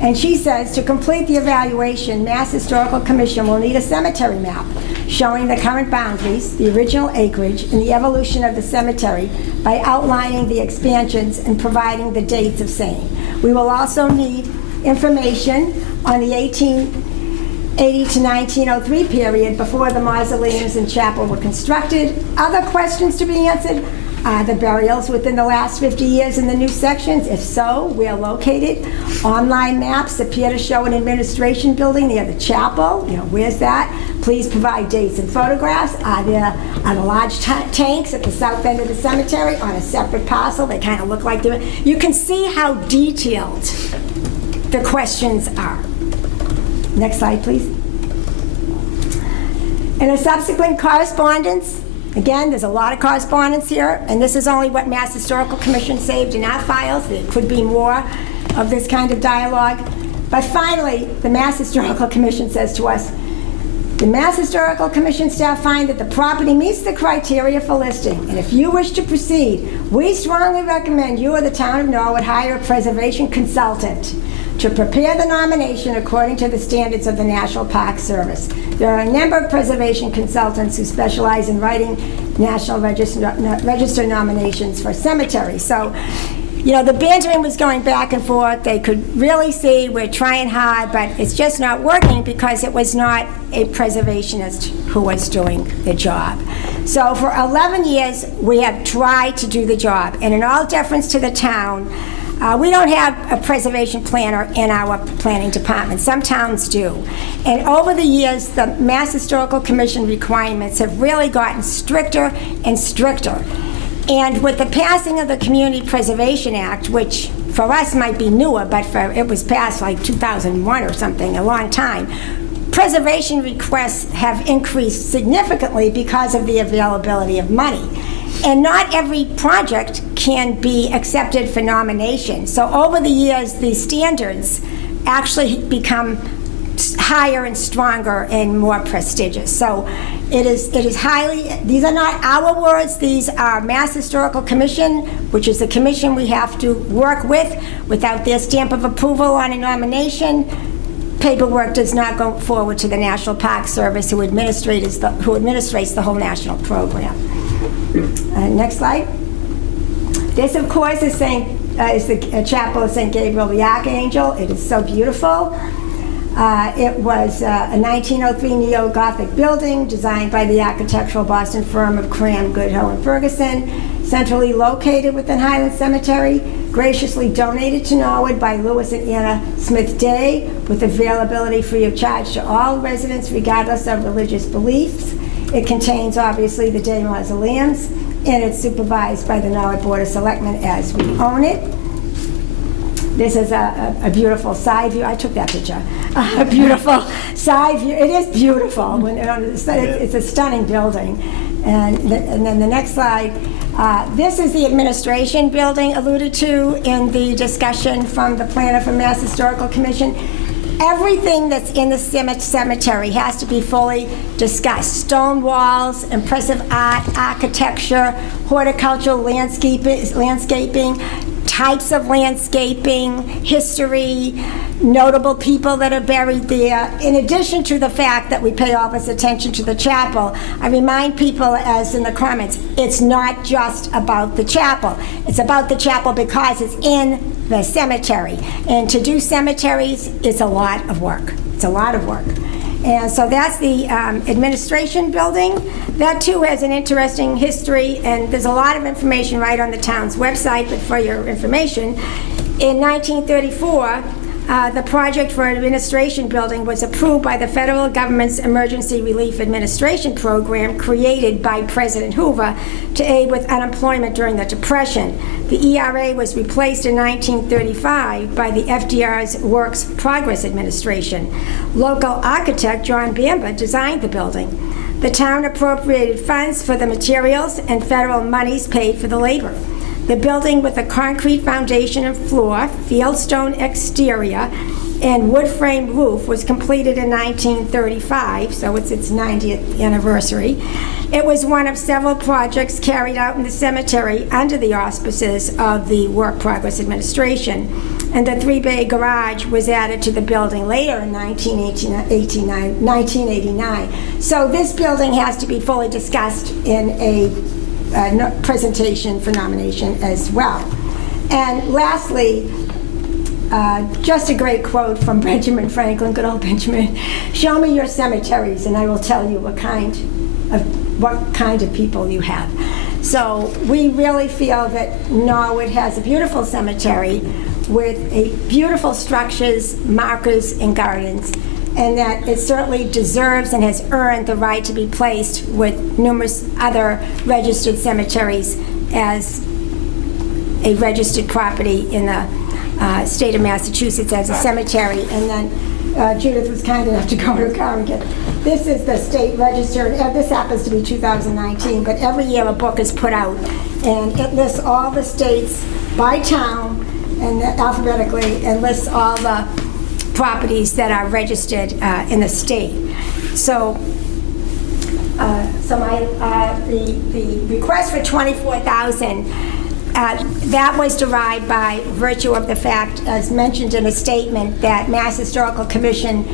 And she says, to complete the evaluation, Mass Historical Commission will need a cemetery map showing the current boundaries, the original acreage, and the evolution of the cemetery by outlining the expansions and providing the dates of same. We will also need information on the 1880 to 1903 period before the mausoleums and chapel were constructed. Other questions to be answered: are the burials within the last 50 years in the new sections? If so, where located? Online maps appear to show an administration building near the chapel. Where's that? Please provide dates and photographs. Are the large tanks at the south end of the cemetery on a separate parcel? They kind of look like they're... You can see how detailed the questions are. Next slide, please. In a subsequent correspondence, again, there's a lot of correspondence here, and this is only what Mass Historical Commission saved in our files. There could be more of this kind of dialogue. But finally, the Mass Historical Commission says to us, the Mass Historical Commission staff find that the property meets the criteria for listing, and if you wish to proceed, we strongly recommend you or the town of Norwood hire a preservation consultant to prepare the nomination according to the standards of the National Park Service. There are a number of preservation consultants who specialize in writing National Register nominations for cemeteries. So, the bantering was going back and forth. They could really see we're trying hard, but it's just not working because it was not a preservationist who was doing the job. So for 11 years, we have tried to do the job, and in all deference to the town, we don't have a preservation planner in our planning department. Some towns do. And over the years, the Mass Historical Commission requirements have really gotten stricter and stricter. And with the passing of the Community Preservation Act, which for us might be newer, but it was passed like 2001 or something, a long time, preservation requests have increased significantly because of the availability of money. And not every project can be accepted for nomination. So over the years, these standards actually become higher and stronger and more prestigious. So it is highly, these are not our words, these are Mass Historical Commission, which is the commission we have to work with. Without their stamp of approval on a nomination, paperwork does not go forward to the National Park Service, who administrates the whole national program. Next slide. This, of course, is the chapel of St. Gabriel the Archangel. It is so beautiful. It was a 1903 neo-Gothic building designed by the architectural Boston firm of Cram, Goodhoe, and Ferguson, centrally located within Highland Cemetery, graciously donated to Norwood by Lewis and Anna Smith Day, with availability free of charge to all residents regardless of religious beliefs. It contains, obviously, the Day mausoleums, and it's supervised by the Norwood Board of Selectmen as we own it. This is a beautiful side view. I took that picture. A beautiful side view. It is beautiful. It's a stunning building. And then the next slide. This is the administration building alluded to in the discussion from the planner from Mass Historical Commission. Everything that's in the cemetery has to be fully discussed. Stone walls, impressive art, architecture, horticultural landscaping, types of landscaping, history, notable people that are buried there. In addition to the fact that we pay all this attention to the chapel, I remind people, as in the comments, it's not just about the chapel. It's about the chapel because it's in the cemetery. And to do cemeteries is a lot of work. It's a lot of work. And so that's the administration building. That too has an interesting history, and there's a lot of information right on the town's website, but for your information, in 1934, the project for an administration building was approved by the federal government's Emergency Relief Administration Program, created by President Hoover to aid with unemployment during the Depression. The ERA was replaced in 1935 by the FDR's Works Progress Administration. Local architect John Bamba designed the building. The town appropriated funds for the materials, and federal monies paid for the labor. The building, with a concrete foundation and floor, fieldstone exterior, and wood frame roof, was completed in 1935, so it's its 90th anniversary. It was one of several projects carried out in the cemetery under the auspices of the Work Progress Administration, and the 3-bay garage was added to the building later in 1989. So this building has to be fully discussed in a presentation for nomination as well. And lastly, just a great quote from Benjamin Franklin, good old Benjamin. "Show me your cemeteries and I will tell you what kind of people you have." So we really feel that Norwood has a beautiful cemetery with beautiful structures, markers, and gardens, and that it certainly deserves and has earned the right to be placed with numerous other registered cemeteries as a registered property in the state of Massachusetts as a cemetery. And then Judith was kind enough to go to a car and get, this is the state register. This happens to be 2019, but every year a book is put out, and it lists all the states by town and alphabetically, and lists all the properties that are registered in the state. So, the request for $24,000, that was derived by virtue of the fact, as mentioned in a statement, that Mass Historical Commission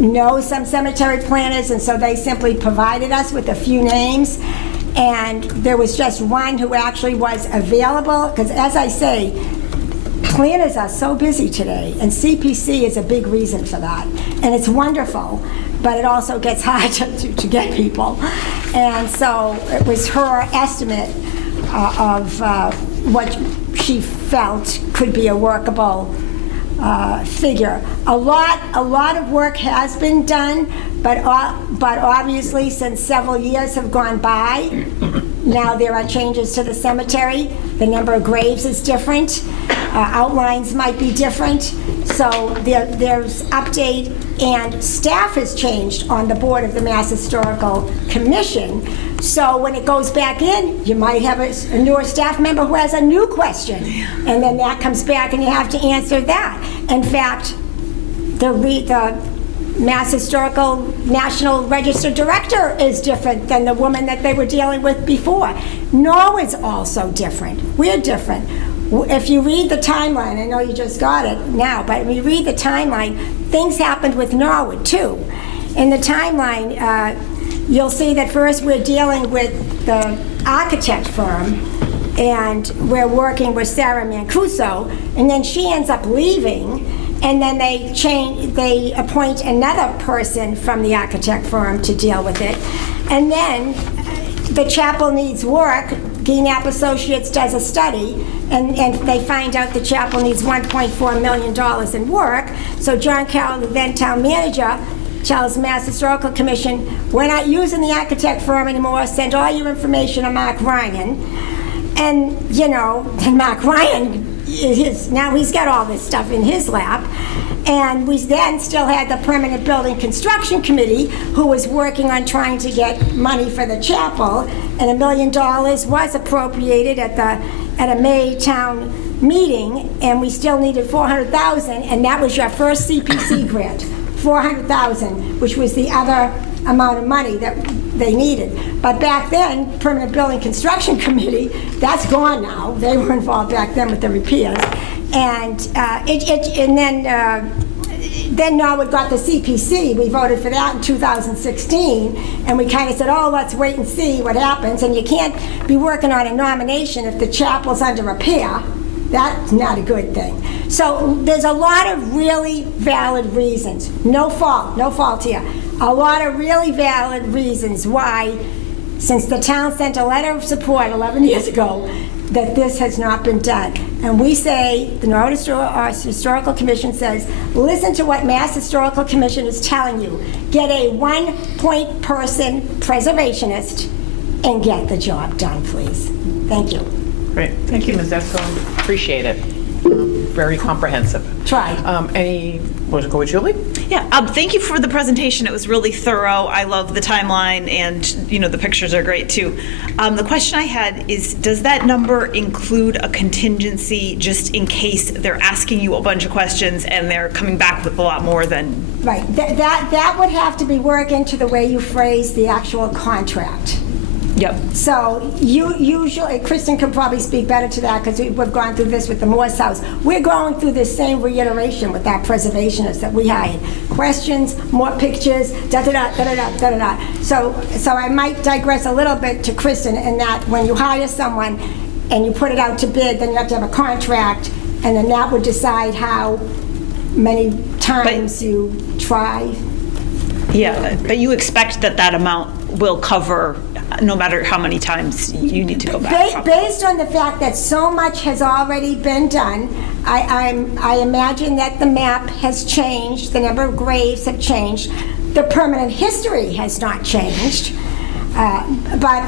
knows some cemetery planners, and so they simply provided us with a few names. And there was just one who actually was available, because as I say, planners are so busy today, and CPC is a big reason for that. And it's wonderful, but it also gets hard to get people. And so it was her estimate of what she felt could be a workable figure. A lot of work has been done, but obviously since several years have gone by, Now there are changes to the cemetery. The number of graves is different. Outlines might be different. So there's update, and staff has changed on the board of the Mass Historical Commission. So when it goes back in, you might have a newer staff member who has a new question. And then that comes back and you have to answer that. In fact, the Mass Historical National Register Director is different than the woman that they were dealing with before. Norwood's also different. We're different. If you read the timeline, I know you just got it now, but when you read the timeline, things happened with Norwood too. In the timeline, you'll see that first we're dealing with the architect firm, and we're working with Sarah Mancuso, and then she ends up leaving, and then they appoint another person from the architect firm to deal with it. And then the chapel needs work. Guignap Associates does a study, and they find out the chapel needs $1.4 million in work. So John Carroll, the then town manager, tells Mass Historical Commission, we're not using the architect firm anymore, send all your information to Mark Ryan. And, and Mark Ryan, now he's got all this stuff in his lap. And we then still had the Permanent Building Construction Committee, who was working on trying to get money for the chapel, and $1 million was appropriated at a May town meeting, and we still needed $400,000, and that was your first CPC grant, $400,000, which was the other amount of money that they needed. But back then, Permanent Building Construction Committee, that's gone now. They were involved back then with the repairs. And then Norwood got the CPC. We voted for that in 2016, and we kind of said, oh, let's wait and see what happens. And you can't be working on a nomination if the chapel's under repair. That's not a good thing. So there's a lot of really valid reasons. No fault here. A lot of really valid reasons why, since the town sent a letter of support 11 years ago, that this has not been done. And we say, the Norwood Historical Commission says, listen to what Mass Historical Commission is telling you. Get a one-point person preservationist and get the job done, please. Thank you. Great. Thank you, Ms. Esco. Appreciate it. Very comprehensive. Tried. Want to go with Julie? Yeah, thank you for the presentation. It was really thorough. I love the timeline, and the pictures are great too. The question I had is, does that number include a contingency just in case they're asking you a bunch of questions and they're coming back with a lot more than? Right. That would have to be worked into the way you phrase the actual contract. Yep. So usually, Kristen could probably speak better to that because we've gone through this with the Morse House. We're going through this same reiteration with our preservationists that we hired. Questions, more pictures, da-da-da, da-da-da, da-da-da. So I might digress a little bit to Kristen in that when you hire someone and you put it out to bid, then you have to have a contract, and then that would decide how many times you try. Yeah, but you expect that amount will cover no matter how many times you need to go back. Based on the fact that so much has already been done, I imagine that the map has changed, the number of graves have changed, the permanent history has not changed, but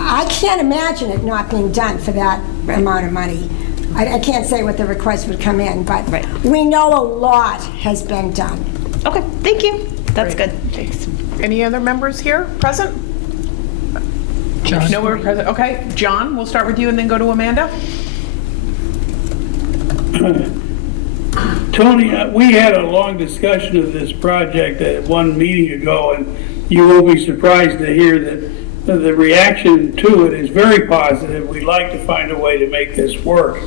I can't imagine it not being done for that amount of money. I can't say what the request would come in, but we know a lot has been done. Okay, thank you. That's Great. good. Thanks. Any other members here present? John? No one present. Okay, John, we'll start with you and then go to Amanda. Tony, we had a long discussion of this project at one meeting ago, and you will be surprised to hear that the reaction to it is very positive. We'd like to find a way to make this work.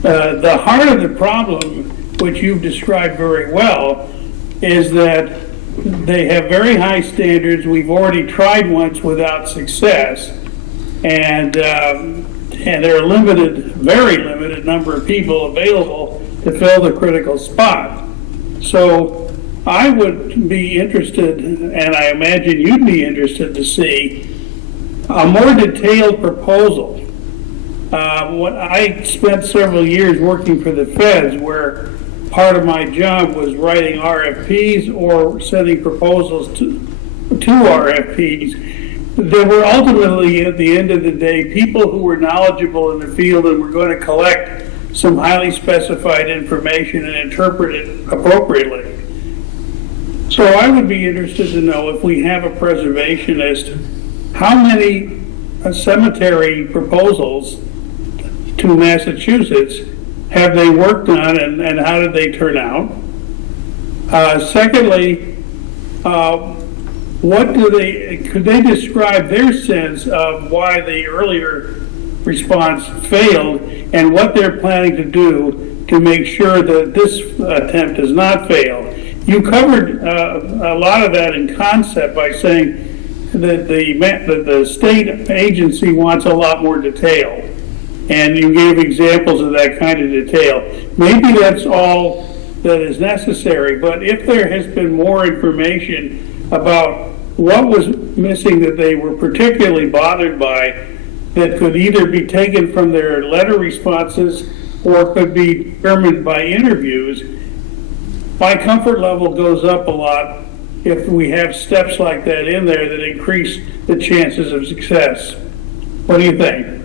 The heart of the problem, which you've described very well, is that they have very high standards. We've already tried once without success, and there are very limited number of people available to fill the critical spot. So I would be interested, and I imagine you'd be interested to see a more detailed proposal. I spent several years working for the feds, where part of my job was writing RFPs or sending proposals to RFPs. there were ultimately, at the end of the day, people who were knowledgeable in the field and were going to collect some highly specified information and interpret it appropriately. So I would be interested to know if we have a preservation as to how many cemetery proposals to Massachusetts have they worked on, and how did they turn out? Secondly, could they describe their sense of why the earlier response failed and what they're planning to do to make sure that this attempt does not fail? You covered a lot of that in concept by saying that the state agency wants a lot more detail, and you gave examples of that kind of detail. Maybe that's all that is necessary, but if there has been more information about what was missing that they were particularly bothered by, that could either be taken from their letter responses or could be determined by interviews, my comfort level goes up a lot if we have steps like that in there that increase the chances of success. What do you think?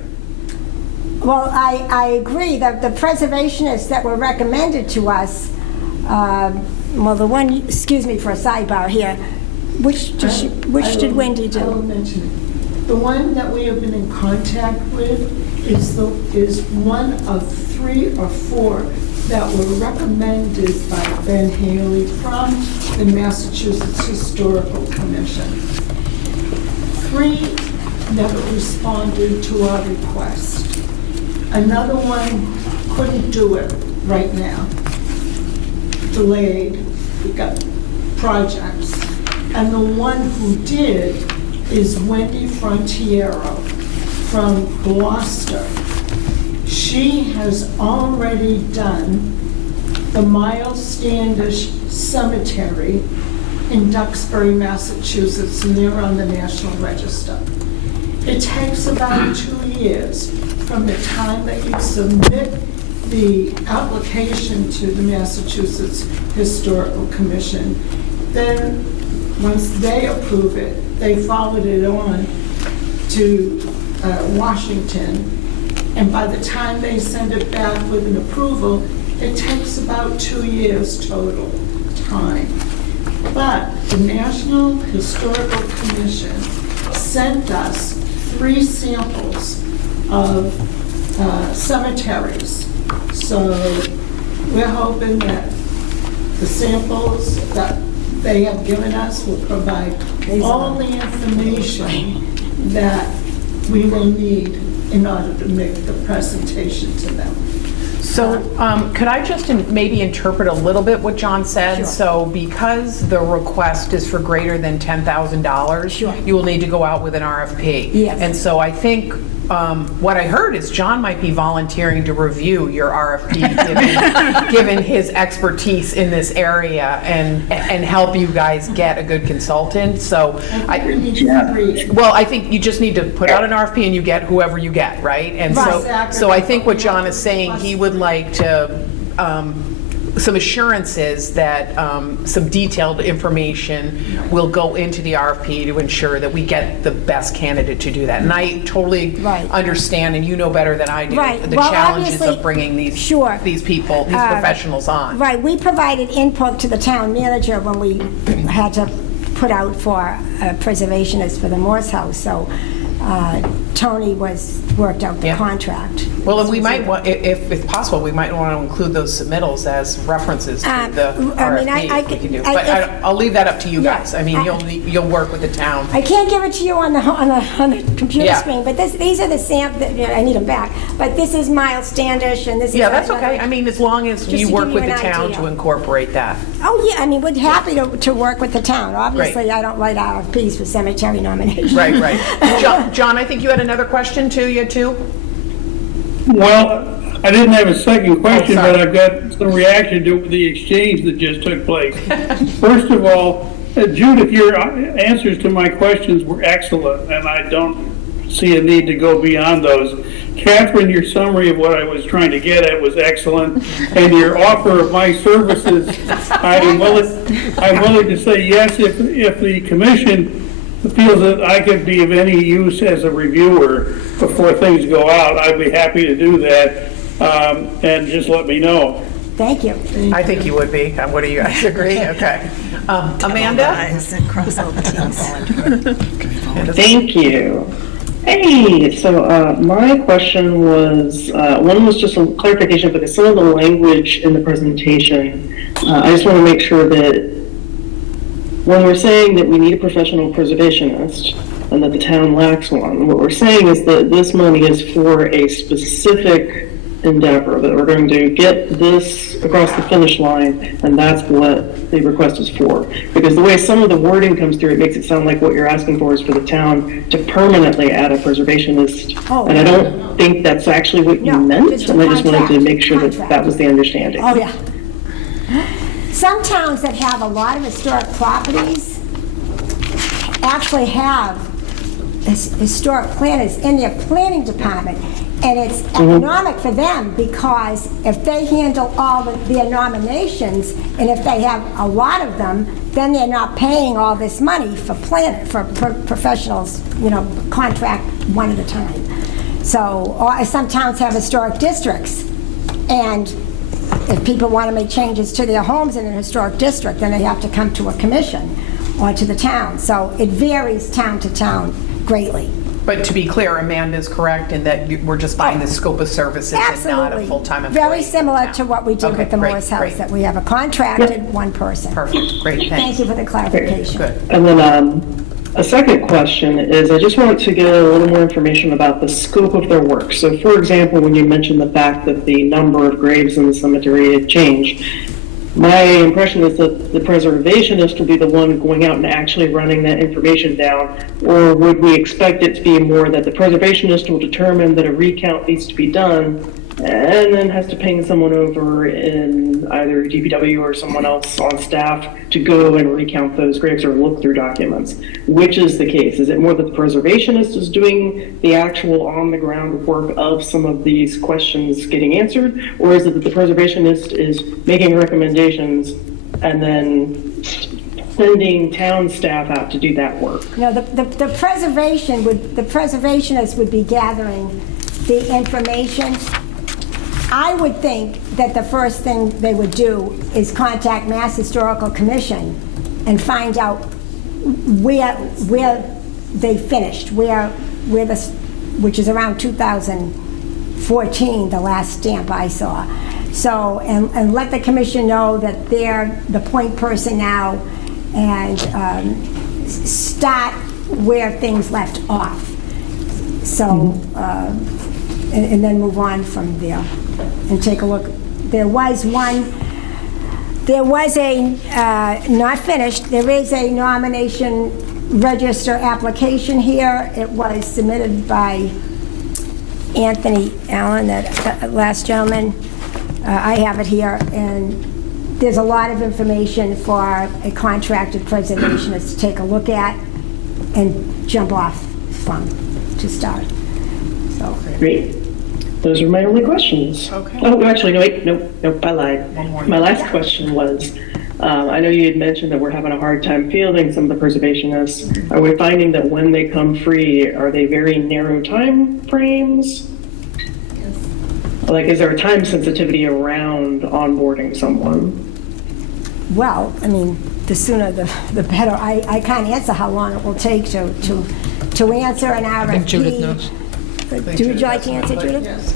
Well, I agree that the preservationists that were recommended to us, well, the one, excuse me for a sidebar here, which did Wendy do? I will mention it. The one that we have been in contact with is one of 3 or 4 that were recommended by Ben Haley from the Massachusetts Historical Commission. 3 never responded to our request. Another one couldn't do it right now. Delayed, we got projects. And the one who did is Wendy Frontiero from Gloucester. She has already done the Miles Standish Cemetery in Duxbury, Massachusetts, and they're on the National Register. It takes about 2 years from the time that you submit the application to the Massachusetts Historical Commission. Then, once they approve it, they forward it on to Washington. And by the time they send it back with an approval, it takes about 2 years total time. But the National Historical Commission sent us 3 samples of cemeteries. So we're hoping that the samples that they have given us will provide all the information that we will need in order to make the presentation to them. So could I just maybe interpret a little bit what John said? Sure. So because the request is for greater than $10,000, Sure. you will need to go out with an RFP. Yes. And so I think what I heard is John might be volunteering to review your RFP, given his expertise in this area, and help you guys get a good consultant. So well, I think you just need to put out an RFP and you get whoever you get, right? And so I think what John is saying, he would like to some assurances that some detailed information will go into the RFP to ensure that we get the best candidate to do that. And I totally understand, and you know better than I do, the challenges of bringing these people, these professionals on. Right, we provided input to the town manager when we had to put out for a preservationist for the Morse House, so Tony worked out the contract. Well, and we might want, if possible, we might want to include those submittals as references to the RFP if we can do. But I'll leave that up to you guys. I mean, you'll work with the town. I can't give it to you on the computer screen, but these are the samples. I need them back. But this is Miles Standish, and this is. Yeah, that's okay. I mean, as long as you work with the town to incorporate that. Oh yeah, I mean, we're happy to work with the town. Obviously, I don't write RFPs for cemetery nominations. Right. John, I think you had another question too. You too. Well, I didn't have a second question, but I've got some reaction to the exchange that just took place. First of all, Judith, your answers to my questions were excellent, and I don't see a need to go beyond those. Catherine, your summary of what I was trying to get at was excellent, and your offer of my services, I'm willing to say yes if the commission feels that I could be of any use as a reviewer before things go out, I'd be happy to do that, and just let me know. Thank you. I think you would be. What do you guys agree? Okay. Amanda? Eyes and cross all the Ts. Thank you. Hey, so my question was, one was just a clarification because some of the language in the presentation, I just want to make sure that when we're saying that we need a professional preservationist and that the town lacks one, what we're saying is that this money is for a specific endeavor, that we're going to get this across the finish line, and that's what the request is for. Because the way some of the wording comes through, it makes it sound like what you're asking for is for the town to permanently add a preservationist. Oh, and I don't think that's actually what you No, meant, just a and I just wanted to contract. make sure that Contract. that was the understanding. Oh, yeah. Some towns that have a lot of historic properties actually have historic planners in their planning department. And it's economic for them because if they handle all their nominations, and if they have a lot of them, then they're not paying all this money for professionals, contract one at a time. So, or some towns have historic districts, and if people want to make changes to their homes in an historic district, then they have to come to a commission or to the town. So it varies town to town greatly. But to be clear, Amanda's correct in that we're just buying the scope of services and not a Absolutely. full-time employee. Very similar to what we did Okay, with the great, Morris House, great. that we have a contracted one person. Perfect, great, Thank thanks. you for the clarification. Good. And then a second question is, I just wanted to get a little more information about the scope of their work. So for example, when you mentioned the fact that the number of graves in the cemetery had changed, my impression is that the preservationist will be the one going out and actually running that information down, or would we expect it to be more that the preservationist will determine that a recount needs to be done and then has to ping someone over in either DPW or someone else on staff to go and recount those graves or look through documents? Which is the case? Is it more that the preservationist is doing the actual on-the-ground work of some of these questions getting answered, or is it that the preservationist is making recommendations and then sending town staff out to do that work? No, the preservationist would be gathering the information. I would think that the first thing they would do is contact Mass Historical Commission and find out where they finished, which is around 2014, the last stamp I saw. So, and let the commission know that they're the point person now, and start where things left off. So, and then move on from there and take a look. There was a, not finished, there is a nomination register application here. It was submitted by Anthony Allen, that last gentleman. I have it here, and there's a lot of information for a contracted preservationist to take a look at and jump off from to start. So. Great. Those are my only questions. Okay. Oh, actually, no, wait, nope, I lied. One more. My last question was, I know you had mentioned that we're having a hard time fielding some of the preservationists. Are we finding that when they come free, are they very narrow time frames? Like, is there a time sensitivity around onboarding someone? Well, I mean, the sooner the better. I can't answer how long it will take to answer an RFP. I think Judith knows. Would you like to answer, Judith? Yes.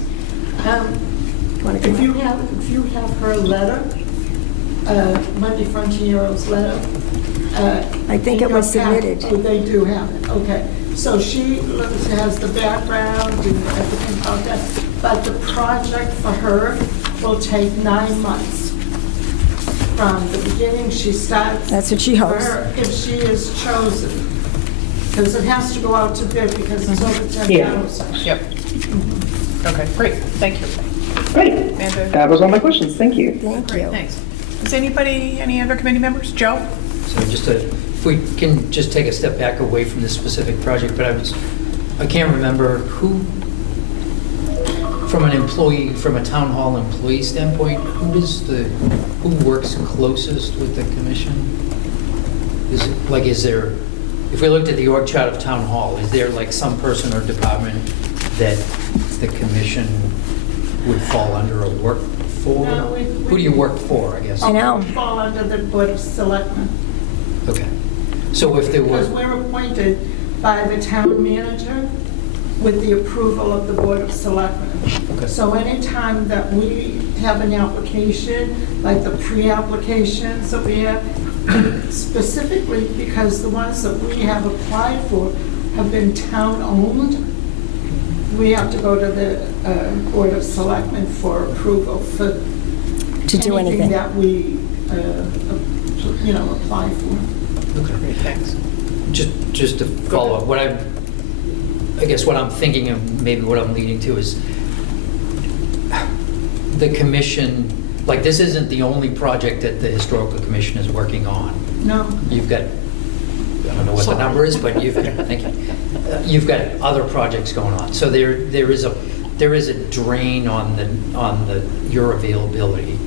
If you have her letter, Monday Frontiero's letter. I think in it was your packet. submitted. Oh, they do have it, okay. So she has the background and everything about that, but the project for her will take 9 months. From the beginning, she starts. That's what she hopes. For her, if she is chosen, because it has to go out to bid because it's over 10,000. Yep. Okay, great, thank you. Great. Amanda? That was all my questions. Thank you. Thank Great, you. thanks. Is anybody, any other committee members? Joe? So if we can just take a step back away from this specific project, but I can't remember who, from a town hall employee standpoint, who works closest with the commission? Is there if we looked at the org chart of town hall, is there like some person or department that the commission would fall under or work for? No, Who do you work for, I guess? I know. Fall under the Board of Selectmen. Okay. So if there Because were, we're appointed by the town manager with the approval of the Board of Selectmen. Okay. So anytime that we have an application, like the pre-applications that we have, specifically because the ones that we have applied for have been town-owned, we have to go to the Board of Selectmen for approval for To do anything. that we, apply for. Great, thanks. just to follow up, I guess what I'm thinking of, maybe what I'm leading to is the commission, like this isn't the only project that the Historical Commission is working on. No. You've got, I don't know what the number is, but you've got other projects going on. So there is a drain on your availability.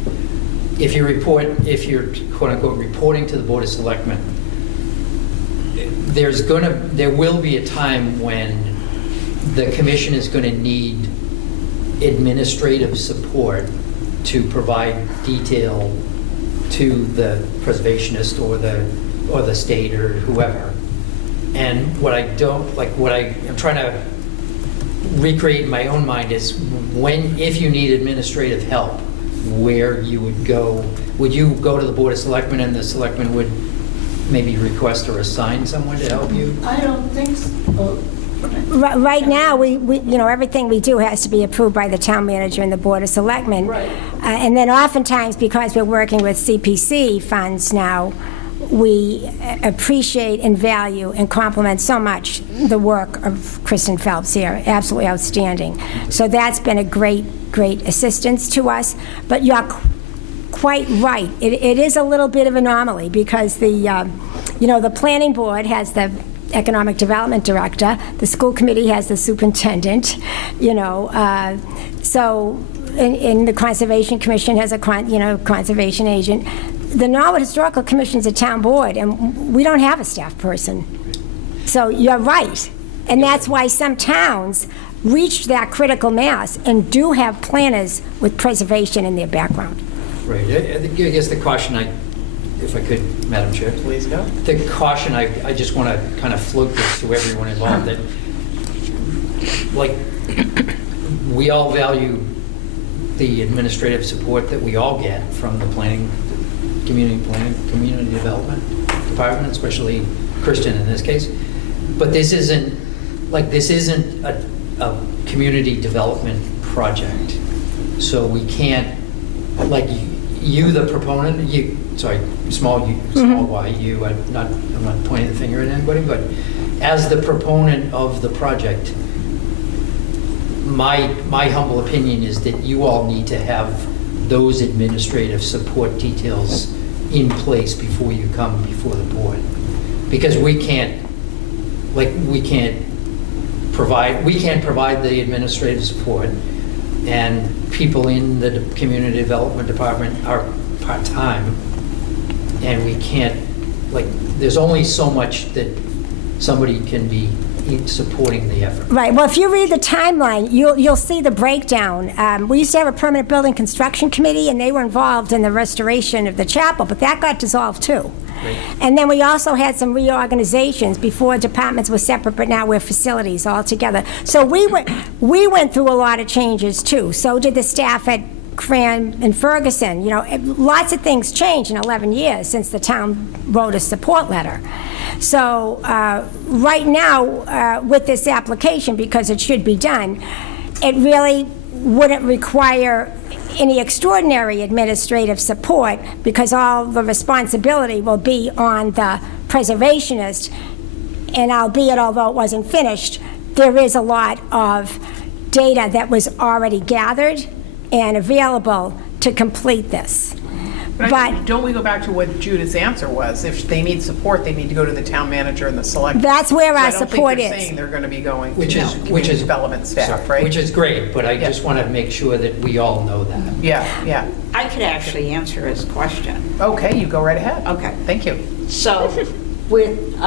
If you're quote unquote reporting to the Board of Selectmen, there will be a time when the commission is going to need administrative support to provide detail to the preservationist or the state or whoever. And what I'm trying to recreate in my own mind is if you need administrative help, where you would go. Would you go to the Board of Selectmen and the Selectmen would maybe request or assign someone to help you? I don't think so. Right now, we everything we do has to be approved by the town manager and the Board of Selectmen. Right. And then oftentimes, because we're working with CPC funds now, we appreciate and value and compliment so much the work of Kristen Phelps here, absolutely outstanding. So that's been a great assistance to us. But you're quite right. It is a little bit of an anomaly because the planning board has the economic development director, the school committee has the superintendent, so in the Conservation Commission has a conservation agent. The Norwood Historical Commission is a town board, and we don't have a staff person. So you're right. And that's why some towns reach that critical mass and do have planners with preservation in their background. Right. I guess the caution if I could, Madam Chair. Please go. The caution, I just want to kind of float this to everyone involved, that, like, we all value the administrative support that we all get from the community development department, especially Kristen in this case. But this isn't a community development project. So we can't, like, you the proponent, small y, you, I'm not pointing the finger at anybody, but as the proponent of the project, my humble opinion is that you all need to have those administrative support details in place before you come before the board. Because we can't provide the administrative support, and people in the community development department are part-time, and we can't, there's only so much that somebody can be supporting the effort. Right. Well, if you read the timeline, you'll see the breakdown. We used to have a permanent building construction committee, and they were involved in the restoration of the chapel, but that got dissolved too. Right. And then we also had some reorganizations. Before, departments were separate, but now we're facilities all together. So we went through a lot of changes too. So did the staff at Cran and Ferguson. Lots of things changed in 11 years since the town wrote a support letter. So right now, with this application, because it should be done, it really wouldn't require any extraordinary administrative support, because all the responsibility will be on the preservationist. And although it wasn't finished, there is a lot of data that was already gathered and available to complete this. But don't we go back to what Judith's answer was? If they need support, they need to go to the town manager and the select. That's where our support I don't think is. they're saying they're going to be going Which to is community development staff, right? Which is great, but I just want to make sure that we all know that. Yeah. I could actually answer his question. Okay, you go right ahead. Okay. Thank you. So with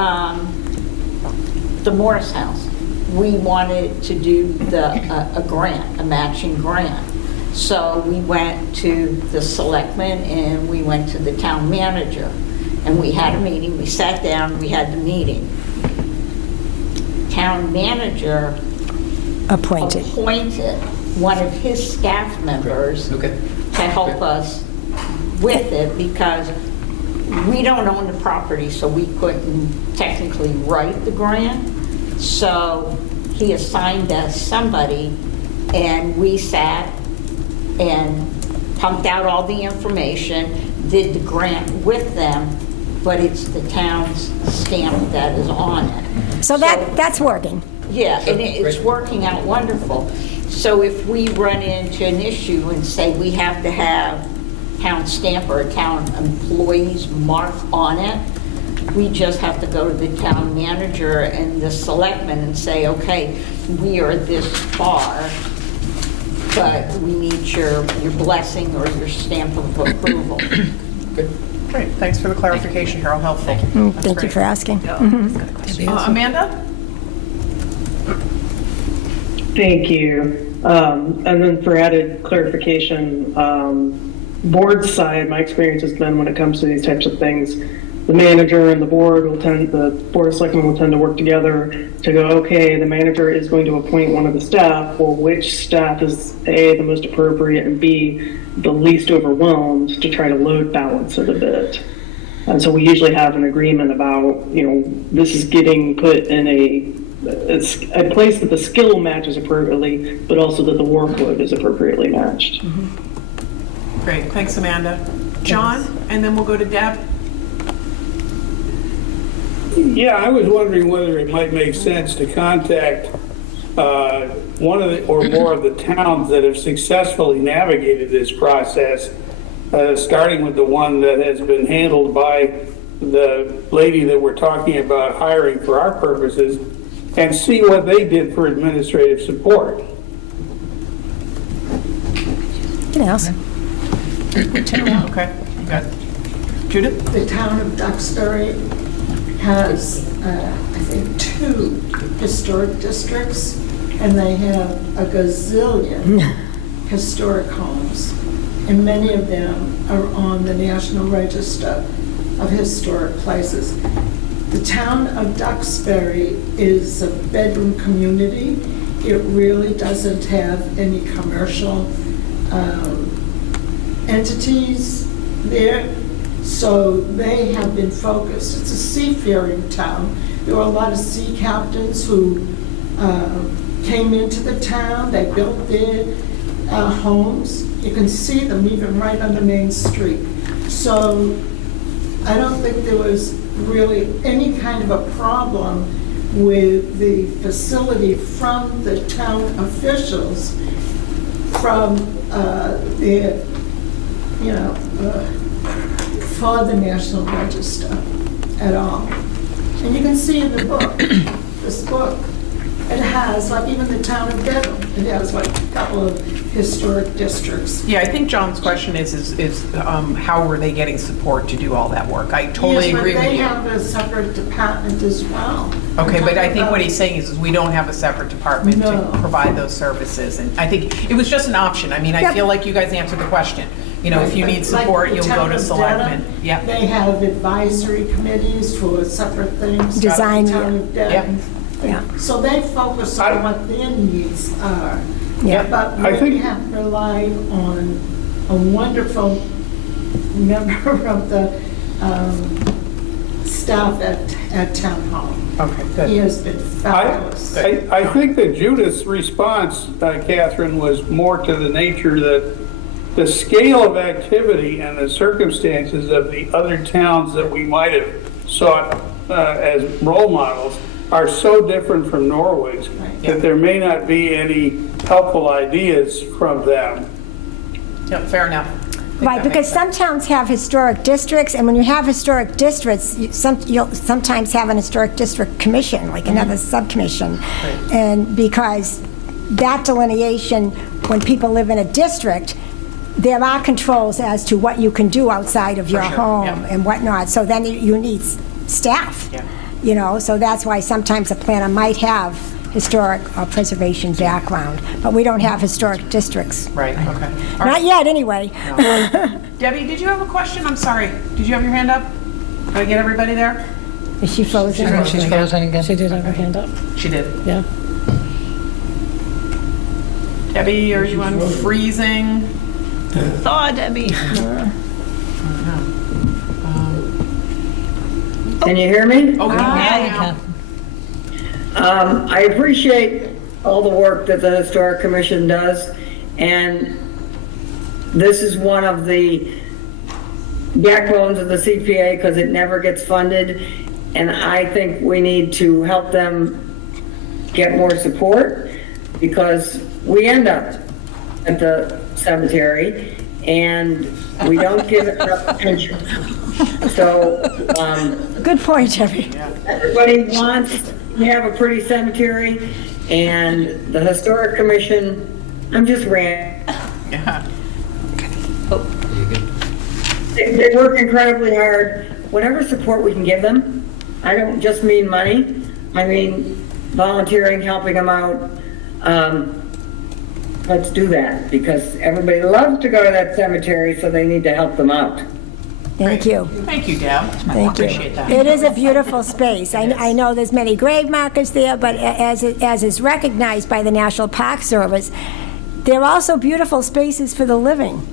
the Morris House. We wanted to do a grant, a matching grant. So we went to the selectmen and we went to the town manager. And we had a meeting, we sat down, we had the meeting. Town manager Appointed. appointed one of his staff members Okay. to help us with it because we don't own the property, so we couldn't technically write the grant. So he assigned us somebody, and we sat and pumped out all the information, did the grant with them, but it's the town's stamp that is on it. So that's working. Yeah, and it's working out wonderful. So if we run into an issue and say we have to have town stamp or a town employee's mark on it, we just have to go to the town manager and the selectmen and say, okay, we are this far, but we need your blessing or your stamp of approval. Good. Great, thanks for the clarification, Carol, helpful. Thank you for asking. Amanda? Thank you. And then for added clarification, board side, my experience has been when it comes to these types of things, the manager and the board of selectmen will tend to work together to go, okay, the manager is going to appoint one of the staff. Well, which staff is A, the most appropriate, and B, the least overwhelmed to try to load balance it a bit. And so we usually have an agreement about, this is getting put in a place that the skill matches appropriately, but also that the workload is appropriately matched. Great, thanks, Amanda. John, and then we'll go to Deb. Yeah, I was wondering whether it might make sense to contact one of the, or more of the towns that have successfully navigated this process, starting with the one that has been handled by the lady that we're talking about hiring for our purposes, and see what they did for administrative support. Can ask. Okay, good. Judith? The town of Duxbury has, I think, 2 historic districts, and they have a gazillion historic homes, and many of them are on the National Register of Historic Places. The town of Duxbury is a bedroom community. It really doesn't have any commercial entities there, so they have been focused. It's a seafaring town. There were a lot of sea captains who came into the town. They built their homes. You can see them even right on the main street. So I don't think there was really any kind of a problem with the facility from the town officials, from their, for the National Register at all. And you can see in the book, this book, it has, like even the town of Dedham, it has like a couple of historic districts. Yeah, I think John's question is how were they getting support to do all that work? I totally agree with Yes, but they you. have a separate department as well. Okay, but I think what he's saying is we don't have a separate department No. to provide those services. And I think it was just an option. I mean, I feel like you guys answered the question. If you need support, Like the you'll go town to of selectmen. Dedham, Yeah. They have advisory committees for separate things. Design, The town of Dedham. Yeah. So they focus on what their needs are. Yeah. But I think- we have relied on a wonderful member of the staff at Town Hall. Okay, He good. has been fabulous. I think that Judith's response, Catherine, was more to the nature that the scale of activity and the circumstances of the other towns that we might have sought as role models are so different from Norway's that there may not be any helpful ideas from them. Yeah, fair enough. I think Right, that because makes sense. some towns have historic districts, and when you have historic districts, you'll sometimes have an historic district commission, like another subcommission. And because that delineation, when people live in a district, there are controls as to what you can do outside of your sure, home yeah. and whatnot, so then you need staff. Yeah. you know, so that's why sometimes a planner might have historic or preservation background, but we don't have historic districts. Right, okay. All Not right. yet, anyway. Debbie, did you have a question? I'm sorry. Did you have your hand up? Did I get everybody there? Is she frozen? She's frozen again. She did have her hand up. She did. Yeah. Debbie, are you unfreezing? Thaw, Debbie. Can you hear me? Oh, yeah. I appreciate all the work that the Historic Commission does, and this is one of the backbones of the CPA because it never gets funded, and I think we need to help them get more support because we end up at the cemetery and we don't give it enough attention. So, Good point, Debbie. everybody wants to have a pretty cemetery, and the Historic Commission, I'm just ranting. Yeah. They work incredibly hard. Whatever support we can give them, I don't just mean money, I mean volunteering, helping them out. Let's do that, because everybody loves to go to that cemetery, so they need to help them out. Thank you. Thank you, Deb. Thank you. Appreciate that. It is a beautiful space. I know there's many grave markers there, but as is recognized by the National Park Service, they're also beautiful spaces for the living,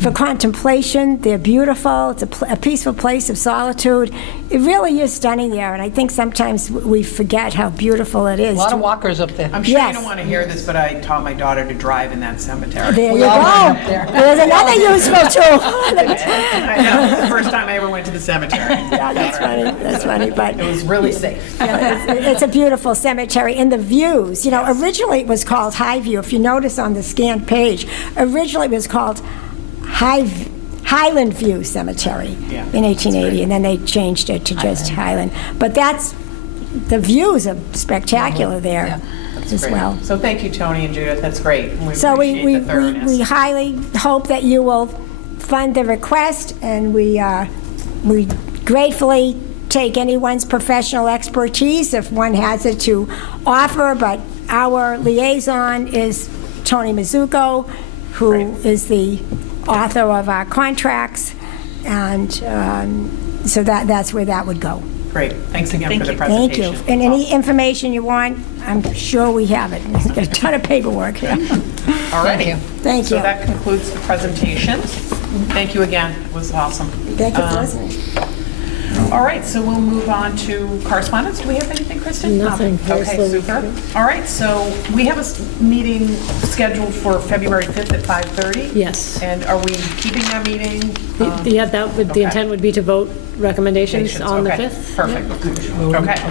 for contemplation. They're beautiful. It's a peaceful place of solitude. It really is stunning there, and I think sometimes we forget how beautiful it is. A lot of walkers up there. I'm sure you Yes. don't want to hear this, but I taught my daughter to drive in that cemetery. There We you all go. went up there. There's another useful tool. I know, it's the first time I ever went to the cemetery. Yeah, that's funny. That's funny, but It was really safe. it's a beautiful cemetery, and the views. You know, originally it was called Highview. If you notice on the scanned page, originally it was called Highland View Cemetery Yeah, in 1880, and then they changed it to just Highland. But the views are spectacular there as Great. well. So thank you, Tony and Judith. That's great. We So appreciate the we thoroughness. highly hope that you will fund the request, and we gratefully take anyone's professional expertise if one has it to offer, but our liaison is Tony Mizuko, who is the author of our contracts, and so that's where that would go. Great. Thanks again for the Thank presentation. you. And any information you want, I'm sure we have it. We've got a ton of paperwork here. All righty. Thank So you. that concludes the presentations. Thank you again. It was awesome. Thank you for listening. All right, so we'll move on to correspondence. Do we have anything, Kristen? Nothing. Very Okay, slowly. super. All right, so we have a meeting scheduled for February 5th at 5:30? Yes. And are we keeping that meeting? Yeah, that would, the okay. intent would be to vote recommendations on the Okay, 5th. Perfect.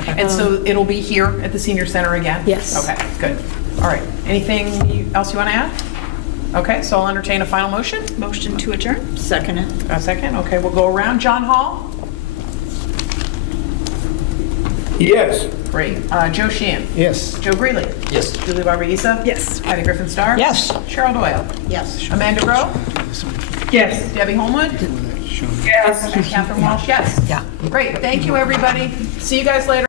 Okay, and so it'll be here at the senior center again? Yes. Okay, good. All right, anything else you want to add? Okay, so I'll entertain a final motion. Motion to adjourn? Second it. A second, okay, we'll go around. John Hall? Yes. Great. Joe Sheehan? Yes. Joe Greeley? Yes. Julie Barbaisa? Yes. Heidi Griffin Star? Yes. Cheryl Doyle? Yes. Amanda Grow? Yes. Debbie Holmwood? Yes. And Catherine Walsh, yes. Yeah. Great, thank you, everybody. See you guys later.